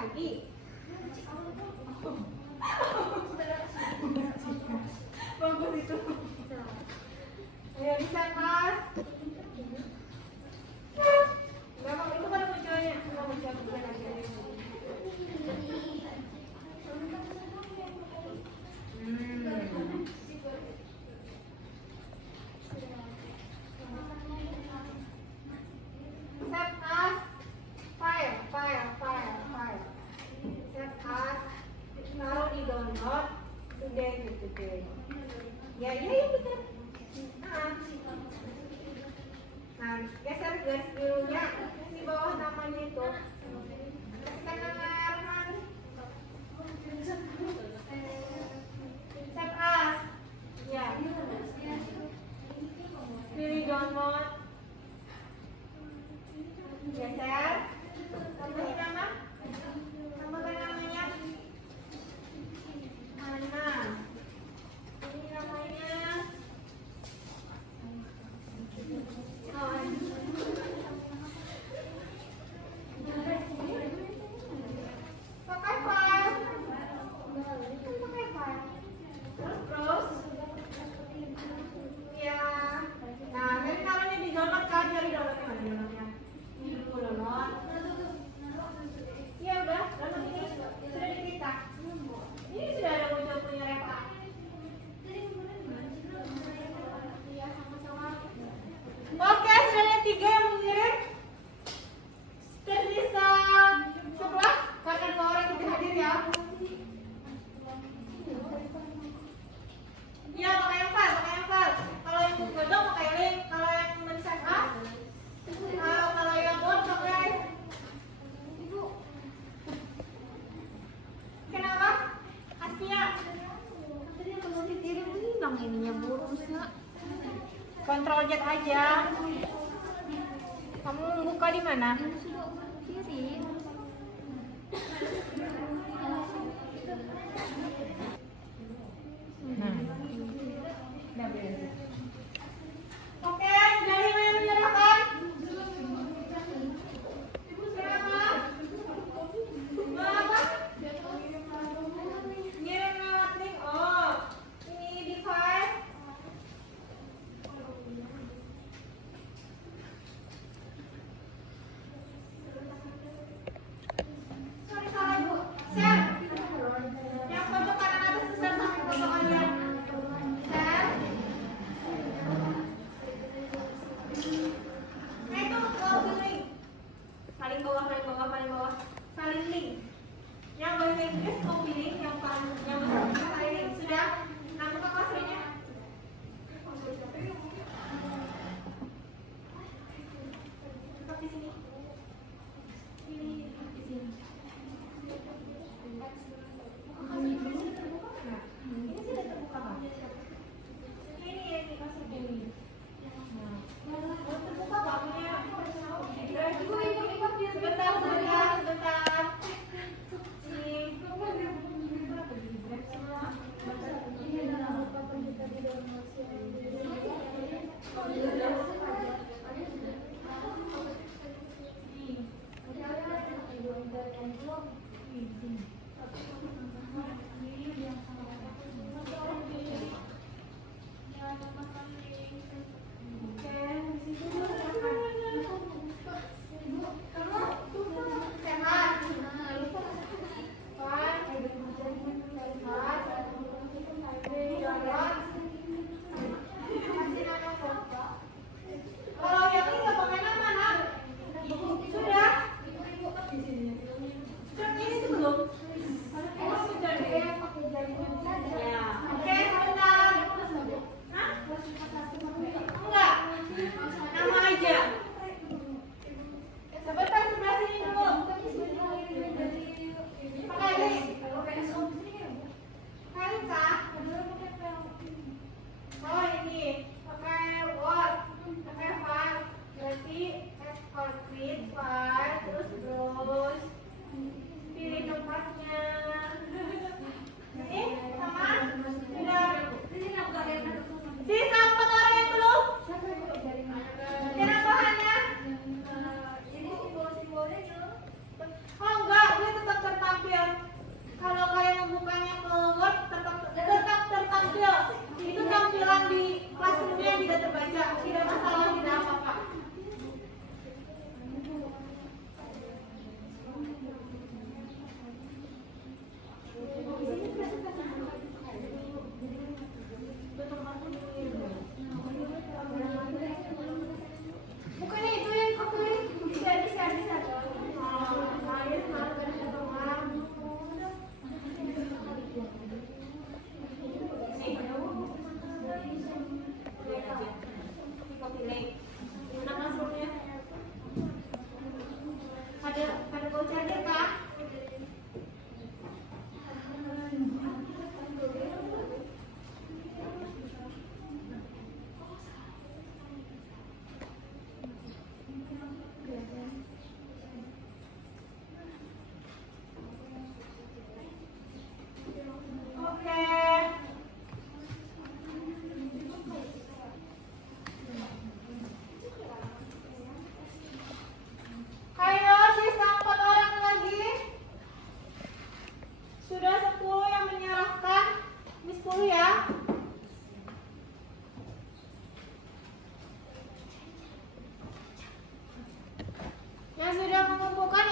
lagi. Bagus itu. Ayo bisa Mas. Gampang itu kan munculnya. Enggak muncul bukan lagi. Set as file. Set as taruh di download today. Ya betul. Nah, geser garis birunya di bawah namanya itu. Kasihkan nama Arman. Set as. Ya. Pilih download. Geser. Tambahin nama. Tambahkan namanya. Mana? Ini namanya. Pakai file. Terus. Ya. Nah, jadi kalau ini di download kan, jadi downloadnya mana downloadnya? Ini dulu download. Ya udah, download ini sudah diklik. Ini sudah ada muncul punya Repa. Oke, sudah ada 3 yang mengirim. Tersisa 11 karena 2 orang tidak hadir ya. Ya, pakai yang file. Kalau yang Google Doc pakai link, kalau yang men-save as, kalau yang Word pakai Ibu. Kenapa? Astia. Tadi kalau dikirim hilang ininya burusnya. Kontrol Z aja. Kamu buka di mana? Sudah kirim. Oke, sudah 5 yang menyerahkan. Siapa? Apa? Ngirim lewat link. Oh, ini di file. Sorry, salah Bu. Share. Yang pojok kanan atas itu share sampai foto kalian. Share. Nah itu copy link. Paling bawah. Salin link. Yang bahasa Inggris copy link, yang bahasa Inggris salin link. Sudah? Nah, buka passwordnya. Buka di sini. Ini di sini. Nah, ini sudah terbuka Pak. Ini yang dikasih ini. Nah, kalau terbuka Pak, punya sebentar. Sini.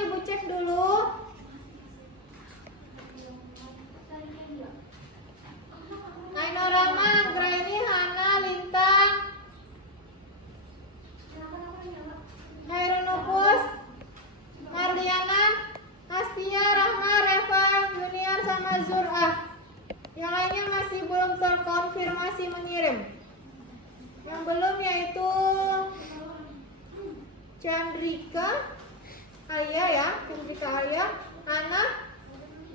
Ibu cek dulu. Aino Rama, Graini, Hana, Lintang, Hairunupus, Marliana, Astia, Rahma, Reva, Junior, sama Zur'ah. Yang lainnya masih belum terkonfirmasi mengirim. Yang belum yaitu Chandrika Alia ya, Chandrika Alia, Ana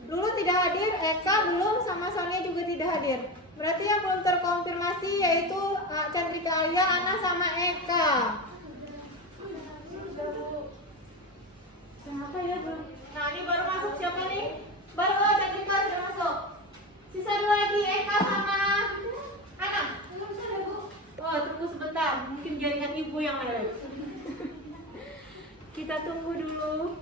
dulu tidak hadir, Eka belum, sama Sonia juga tidak hadir. Berarti yang belum terkonfirmasi yaitu Chandrika Alia, Ana sama Eka. Siapa ya belum? Nah ini baru masuk siapa nih? Baru Chandrika sudah masuk. Sisa dua lagi Eka sama Ana. Oh tunggu sebentar, mungkin jaringan ibu yang lewat. Kita tunggu dulu.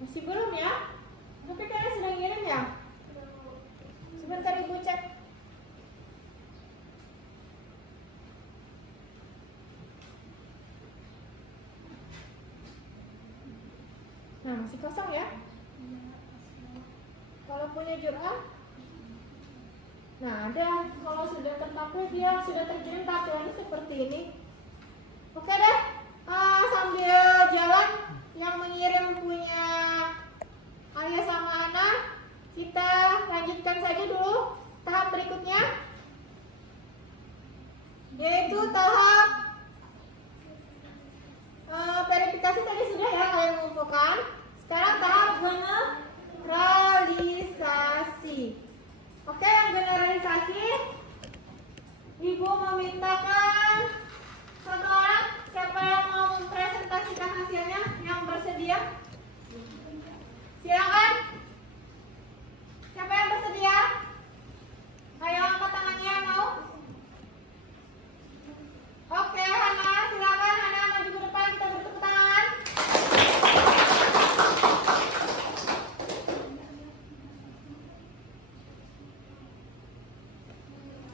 Masih belum ya? Tapi kalian sudah ngirim ya? Sebentar ibu cek. Nah masih kosong ya? Kalau punya Jur'ah, nah ada. Kalau sudah tertampil dia sudah terkirim tampilannya seperti ini. Oke deh, sambil jalan yang mengirim punya Alia sama Ana, kita lanjutkan saja dulu tahap berikutnya, yaitu tahap verifikasi. Tadi sudah ya kalian mengumpulkan. Sekarang tahap generalisasi. Oke, yang generalisasi, Ibu memintakan satu orang. Siapa yang mau mempresentasikan hasilnya? Yang bersedia? Silakan. Siapa yang bersedia? Ayo angkat tangannya, mau? Oke, Hana, silakan. Hana maju ke depan, kita bertepuk tangan.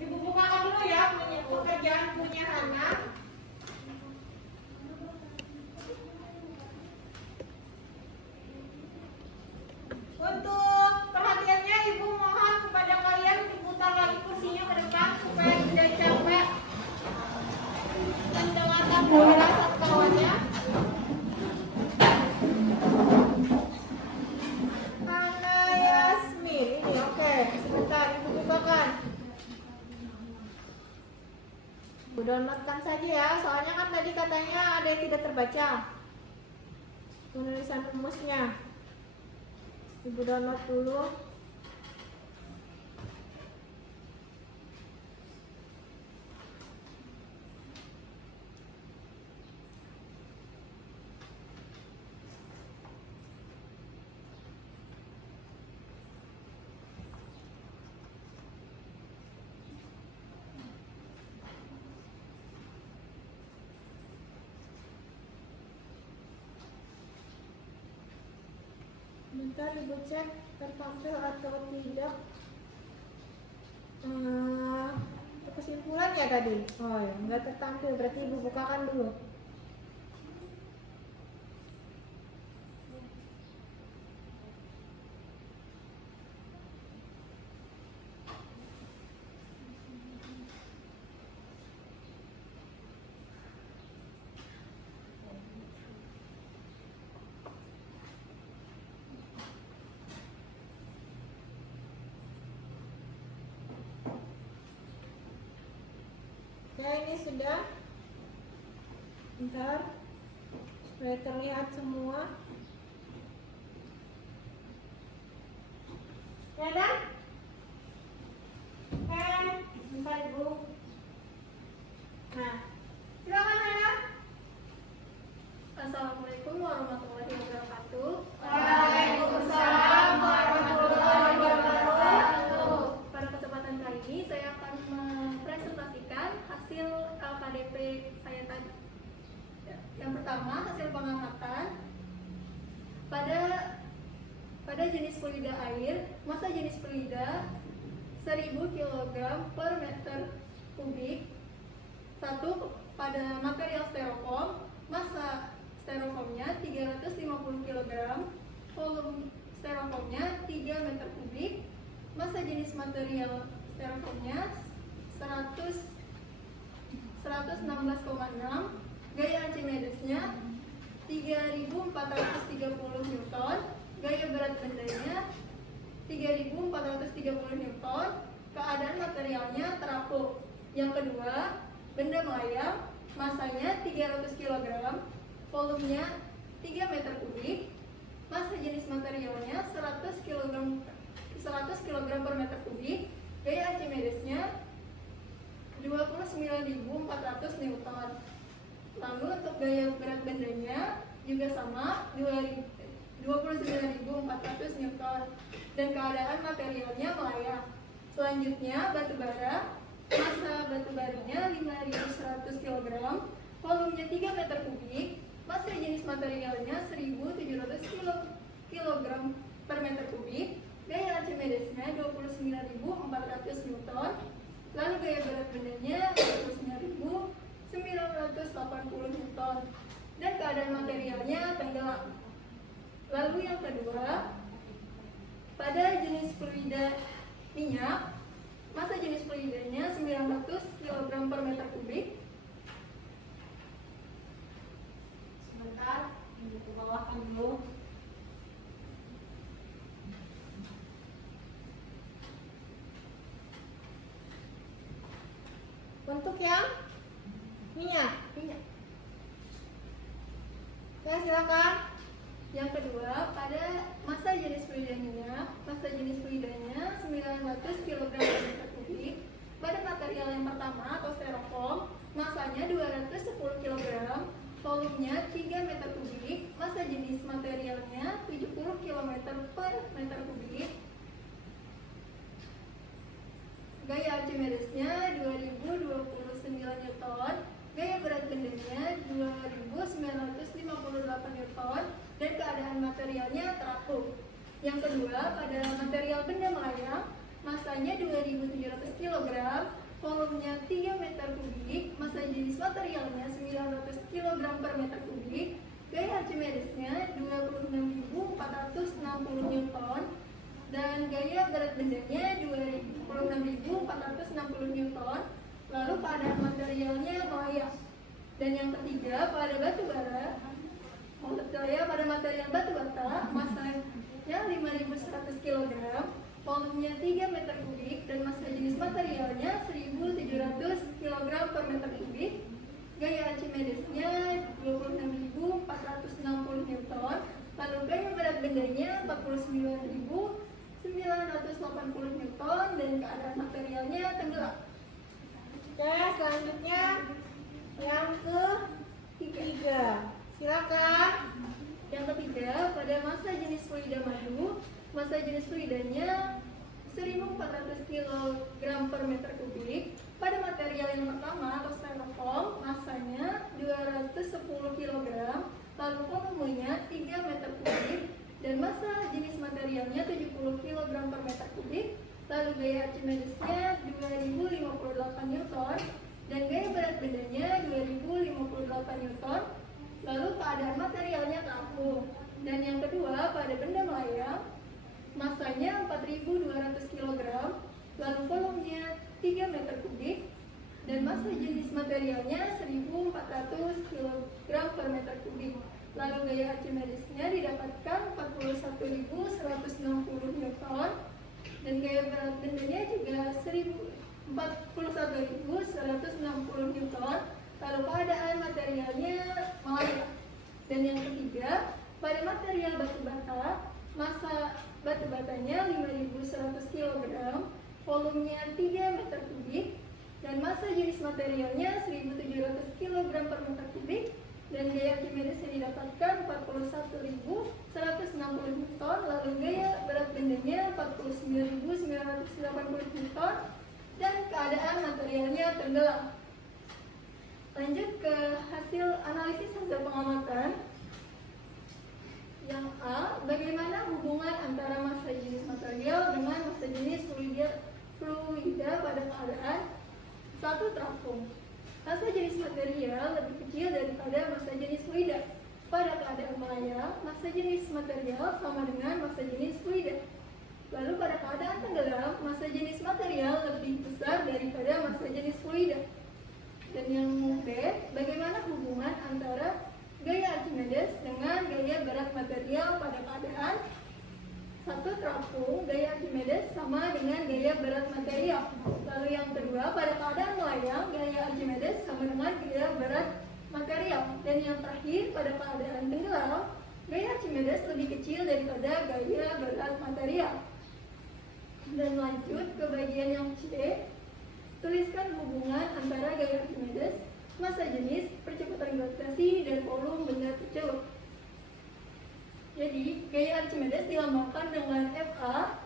Ibu bukakan dulu ya pekerjaan punya Hana. Untuk perhatiannya, Ibu mohon kepada kalian diputar lagi kursinya ke depan supaya tidak capek mendengarkan penjelasan kawannya. Hana Yasmin, ini oke. Sebentar, Ibu bukakan. Ibu downloadkan saja ya, soalnya kan tadi katanya ada yang tidak terbaca penulisan rumusnya. Ibu download dulu. Bentar Ibu cek tertampil atau tidak. Itu kesimpulan ya tadi? Oh ya, nggak tertampil, berarti Ibu bukakan dulu. Ya ini sudah. Bentar supaya terlihat semua. Ya kan? Bentar Ibu. Nah, silakan Hana. Assalamualaikum warahmatullahi wabarakatuh. Waalaikumsalam warahmatullahi wabarakatuh. Pada kesempatan kali ini saya akan mempresentasikan hasil LKDP saya tadi. pertama, hasil pengamatan pada jenis fluida air, massa jenis fluida 1000 kg per meter kubik. Satu, pada material styrofoam, massa styrofoamnya 350 kg, volume styrofoamnya 3 meter kubik, massa jenis material styrofoamnya 116,6, gaya Archimedesnya 3430 Newton, gaya berat bendanya 3430 Newton, keadaan materialnya terapung. Yang kedua, benda melayang, massanya 300 kg, volumenya 3 meter kubik, massa jenis materialnya 100 kg per meter kubik, gaya Archimedesnya 29.400 Newton. Lalu untuk gaya berat bendanya juga sama, 29.400 Newton, dan keadaan materialnya melayang. Selanjutnya batu bara, massa batu baranya 5.100 kg, volumenya 3 meter kubik, massa jenis materialnya 1.700 kg per meter kubik, gaya Archimedesnya 29.400 Newton. Lalu gaya berat bendanya 29.980 Newton, dan keadaan materialnya tenggelam. Lalu yang kedua, pada jenis fluida minyak, massa jenis fluidanya 900 kg per meter kubik. Sebentar, ini ke bawahkan dulu. Untuk yang minyak. Oke, silakan. Yang kedua, pada massa jenis fluida minyak, massa jenis fluidanya 900 kg per meter kubik. Pada material yang pertama atau styrofoam, massanya 210 kg, volumenya 3 meter kubik, massa jenis materialnya 70 km per meter kubik. Gaya Archimedesnya 2029 Newton, gaya berat bendanya 2958 Newton, dan keadaan materialnya terapung. Yang kedua, pada material benda melayang, massanya 2700 kg, volumenya 3 meter kubik, massa jenis materialnya 900 kg per meter kubik, gaya Archimedesnya 26.460 Newton, dan gaya berat bendanya 26.460 Newton. Lalu keadaan materialnya melayang. Dan yang ketiga, pada batu bara, pada material batu bata, massanya 5.100 kg, volumenya 3 meter kubik, dan massa jenis materialnya 1.700 kg per meter kubik, gaya Archimedesnya 26.460 Newton. Lalu gaya berat bendanya 49.980 Newton, dan keadaan materialnya tenggelam. Oke, selanjutnya yang ketiga. Silakan. Yang ketiga, pada massa jenis fluida madu, massa jenis fluidanya 1.400 kg per meter kubik. Pada material yang pertama atau styrofoam, massanya 210 kg, lalu volumenya 3 meter kubik, dan massa jenis materialnya 70 kg per meter kubik. Lalu gaya Archimedesnya 2058 Newton, dan gaya berat bendanya 2058 Newton. Lalu keadaan materialnya terapung. Dan yang kedua, pada benda melayang, massanya 4.200 kg, lalu volumenya 3 meter kubik, dan massa jenis materialnya 1.400 kg per meter kubik. Lalu gaya Archimedesnya didapatkan 41.160 Newton, dan gaya berat bendanya juga 41.160 Newton. Lalu keadaan materialnya melayang. Dan yang ketiga, pada material batu bata, massa batu batanya 5.100 kg, volumenya 3 meter kubik, dan massa jenis materialnya 1.700 kg per meter kubik, dan gaya Archimedesnya didapatkan 41.160 Newton. Lalu gaya berat bendanya 49.980 Newton, dan keadaan materialnya tenggelam. Lanjut ke analisis hasil pengamatan fluida pada keadaan satu terapung. Massa jenis material lebih kecil daripada massa jenis fluida. Pada keadaan melayang, massa jenis material sama dengan massa jenis fluida. Lalu pada keadaan tenggelam, massa jenis material lebih besar daripada massa jenis fluida. Dan yang B, bagaimana hubungan antara gaya Archimedes dengan gaya berat material pada keadaan satu terapung, gaya Archimedes sama dengan gaya berat material. Lalu yang kedua, pada keadaan melayang, gaya Archimedes sama dengan gaya berat material. Dan yang terakhir, pada keadaan tenggelam, gaya Archimedes lebih kecil daripada gaya berat material. Dan lanjut ke bagian yang C, tuliskan hubungan antara gaya Archimedes, massa jenis, percepatan gravitasi, dan volume benda tercelup. Jadi, gaya Archimedes dilambangkan dengan Fa.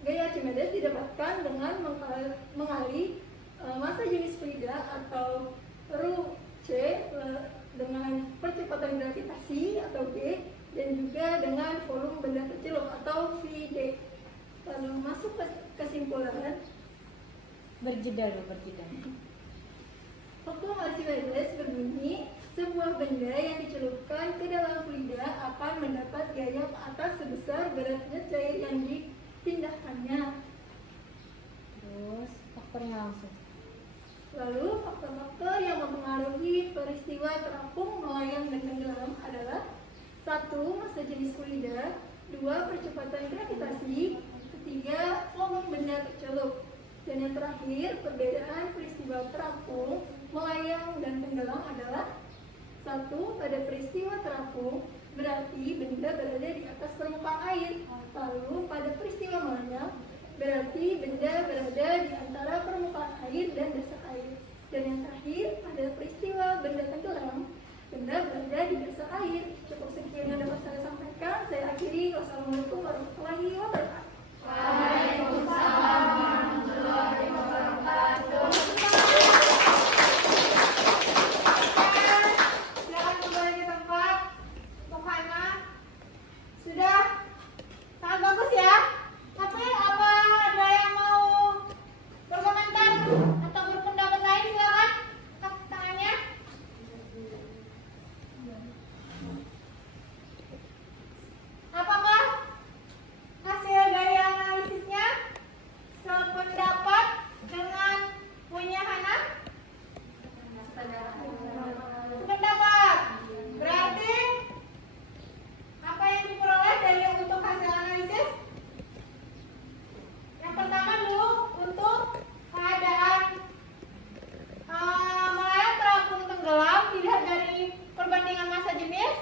Gaya Archimedes didapatkan dengan mengali massa jenis fluida atau ρ C dengan percepatan gravitasi atau G, dan juga dengan volume benda tercelup atau VD. Lalu masuk ke kesimpulan. Berjeda. Hukum Archimedes berbunyi, sebuah benda yang dicelupkan ke dalam fluida akan mendapat gaya ke atas sebesar beratnya cair yang dipindahkannya. Terus faktornya langsung. Lalu faktor-faktor yang mempengaruhi peristiwa terapung, melayang, dan tenggelam adalah 1. Massa jenis fluida, 2. Percepatan gravitasi, 3. Volume benda tercelup. Dan yang terakhir, perbedaan peristiwa terapung, melayang, dan tenggelam adalah 1. Pada peristiwa terapung, berarti benda berada di atas permukaan air. Lalu pada peristiwa melayang, berarti benda berada di antara permukaan air dan dasar air. Dan yang terakhir, pada peristiwa benda tenggelam, benda berada di dasar air. Cukup sekian yang dapat saya sampaikan. Saya akhiri. Wassalamualaikum warahmatullahi wabarakatuh. Waalaikumsalam warahmatullahi wabarakatuh. Silakan kembali ke tempat. Untuk Hana sudah sangat bagus ya. Tapi apa ada yang mau berkomentar atau berpendapat lain? Silakan angkat tangannya. Apakah hasil dari analisisnya sependapat dengan punya Hana? Sependapat. Berarti apa yang diperoleh dari untuk hasil analisis? Yang pertama dulu untuk keadaan melayang terapung tenggelam dilihat dari perbandingan massa jenis.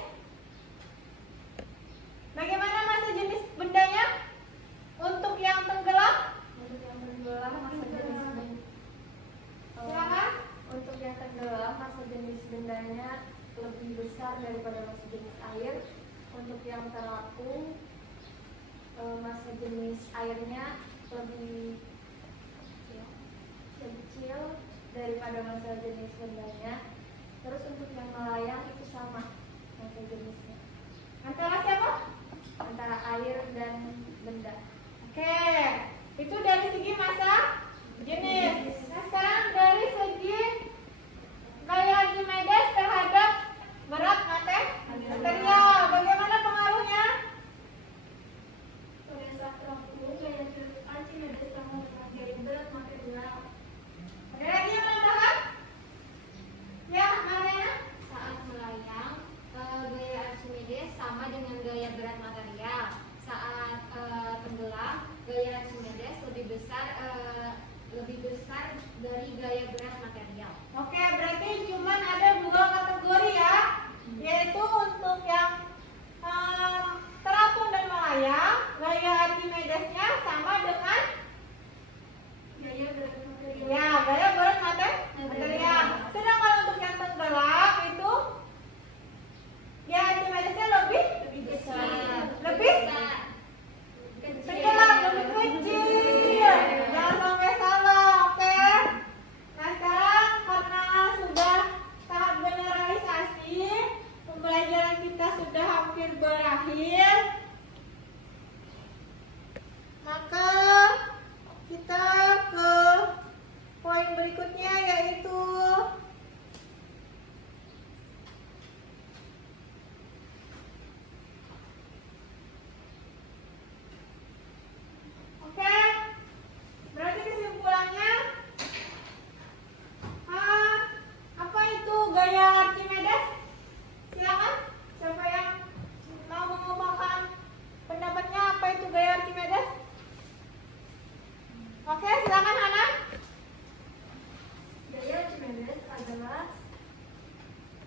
Bagaimana massa jenis bendanya untuk yang tenggelam? Untuk yang tenggelam massa jenis Silakan. Untuk yang tenggelam massa jenis bendanya lebih besar daripada massa jenis air. Untuk yang terapung massa jenis airnya lebih kecil daripada massa jenis bendanya. Terus untuk yang melayang itu sama massa jenisnya Antara siapa? antara air dan benda. Oke, itu dari segi massa jenis. Nah, sekarang dari segi gaya Archimedes terhadap berat material, bagaimana pengaruhnya? Pada saat terapung, gaya Archimedes sama dengan gaya berat material. Ada lagi yang menambahkan? Ya, Mariana?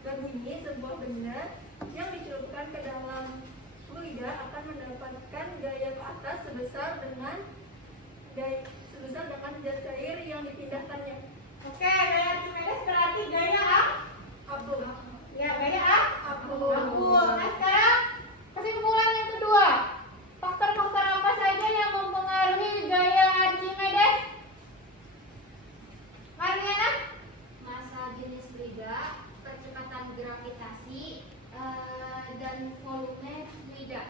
berbunyi sebuah benda yang dicelupkan ke dalam fluida akan mendapatkan gaya ke atas sebesar dengan zat cair yang dipindahkannya. Oke, gaya Archimedes berarti gaya Abu. ya gaya Abu. Nah sekarang kesimpulan yang kedua, faktor-faktor apa saja yang mempengaruhi gaya Archimedes? Mariana? Massa jenis fluida, percepatan gravitasi, dan volume fluida.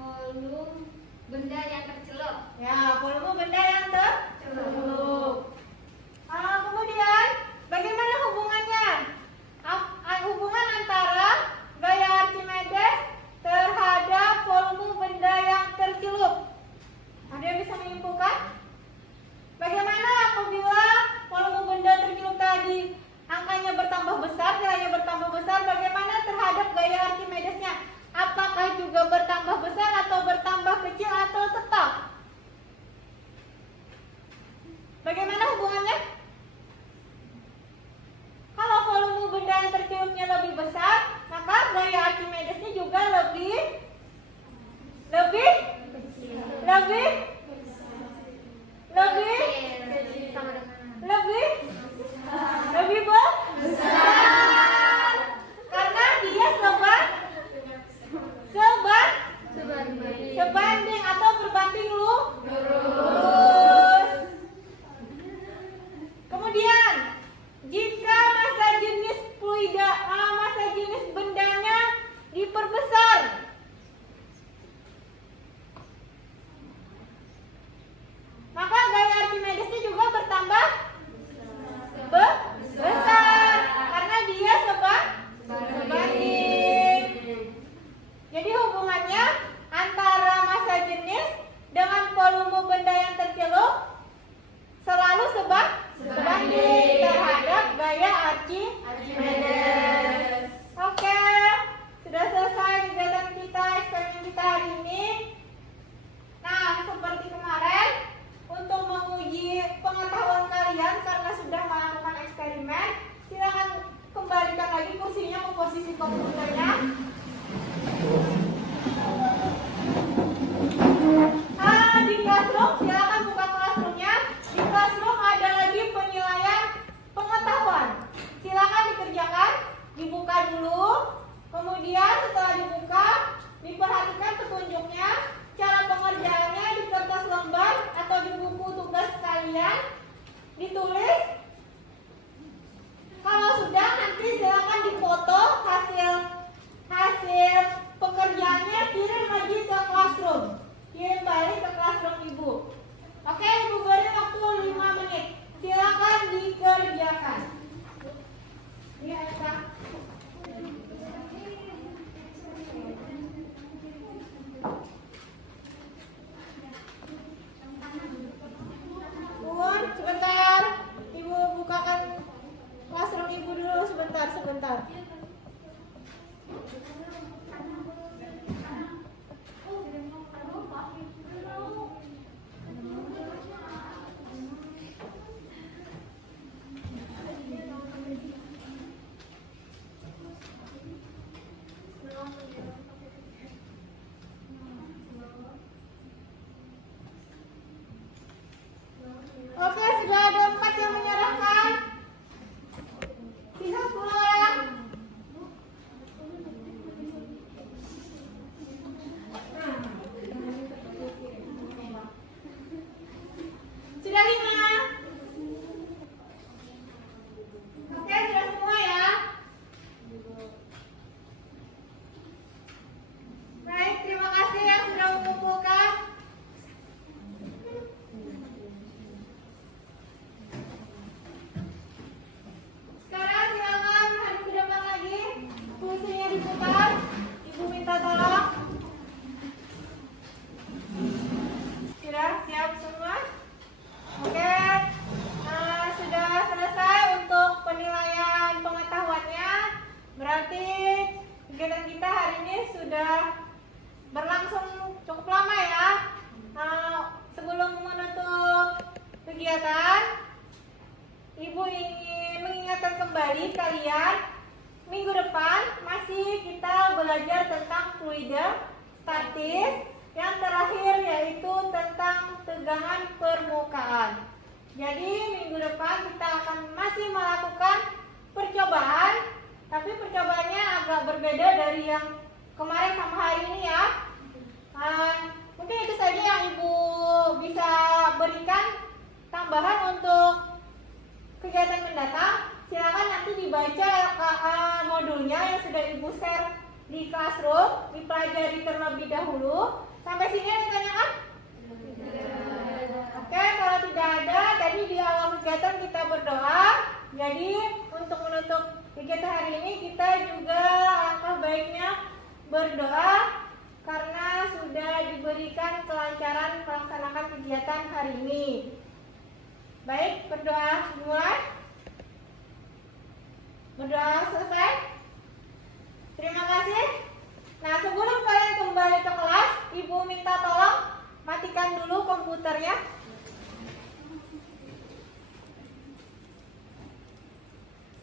Volume benda yang tercelup. Ya, volume benda yang tercelup. Kemudian, bagaimana hubungannya? Hubungan antara gaya Archimedes terhadap volume benda yang tercelup. Ada yang bisa menyimpulkan? Bagaimana apabila volume benda tercelup tadi angkanya bertambah besar, nilainya bertambah besar, bagaimana terhadap gaya Archimedesnya? Apakah juga bertambah besar atau bertambah kecil atau tetap? Bagaimana hubungannya? Kalau volume benda yang tercelupnya lebih besar, maka gaya Archimedesnya juga lebih besar. Karena dia sebanding atau berbanding lurus. Kemudian, jika massa jenis bendanya diperbesar, maka gaya Archimedesnya juga bertambah besar karena dia sebanding. Jadi hubungannya antara massa jenis dengan volume benda yang tercelup selalu sebanding terhadap gaya Archimedes. Oke, sudah selesai kegiatan kita, eksperimen kita hari ini. Nah, seperti kemarin, untuk menguji pengetahuan kalian karena sudah melakukan eksperimen, silakan kembalikan lagi kursinya ke posisi komputernya. Di Classroom, silakan buka Classroom-nya. Di Classroom ada lagi penilaian pengetahuan. Silakan dikerjakan, dibuka dulu. Kemudian setelah dibuka, diperhatikan petunjuknya. Cara pengerjaannya di kertas lembar atau di buku tugas kalian ditulis. Kalau sudah, nanti silakan dipoto hasil pekerjaannya, kirim lagi ke Classroom. Kirim balik ke Classroom Ibu. Oke, Ibu beri waktu 5 menit. Silakan dikerjakan. Ini Eka. Bun, sebentar. Ibu bukakan Classroom Ibu dulu sebentar. Oke, sudah ada 4 yang menyerahkan. Sisa 10 orang. Sudah 5. Oke, sudah semua ya. Baik, terima kasih yang sudah mengumpulkan. Sekarang silakan hadap ke depan lagi. Kursinya diputar. Ibu minta tolong. Sudah siap semua? Oke. Nah, sudah selesai untuk penilaian pengetahuannya. Berarti kegiatan kita hari ini sudah berlangsung cukup lama ya. Sebelum menutup kegiatan, ingatkan kembali kalian, minggu depan masih kita belajar tentang fluida statis. Yang terakhir yaitu tentang tegangan permukaan. Jadi minggu depan kita akan masih melakukan percobaan, tapi percobaannya agak berbeda dari yang kemarin sama hari ini ya. Mungkin itu saja yang Ibu bisa berikan tambahan untuk kegiatan mendatang. Silakan nanti dibaca modulnya yang sudah Ibu share di classroom, dipelajari terlebih dahulu. Sampai sini ada pertanyaan? Oke, kalau tidak ada, tadi di awal kegiatan kita berdoa. Jadi untuk menutup kegiatan hari ini kita juga alangkah baiknya berdoa karena sudah diberikan kelancaran melaksanakan kegiatan hari ini. Baik, berdoa dimulai. Berdoa selesai. Terima kasih. Nah, sebelum kalian kembali ke kelas, Ibu minta tolong matikan dulu komputernya.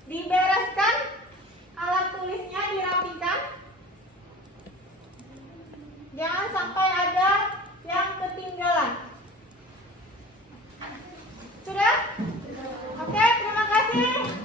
Dibereskan alat tulisnya, dirapikan. Jangan sampai ada yang ketinggalan. Sudah? Oke, terima kasih.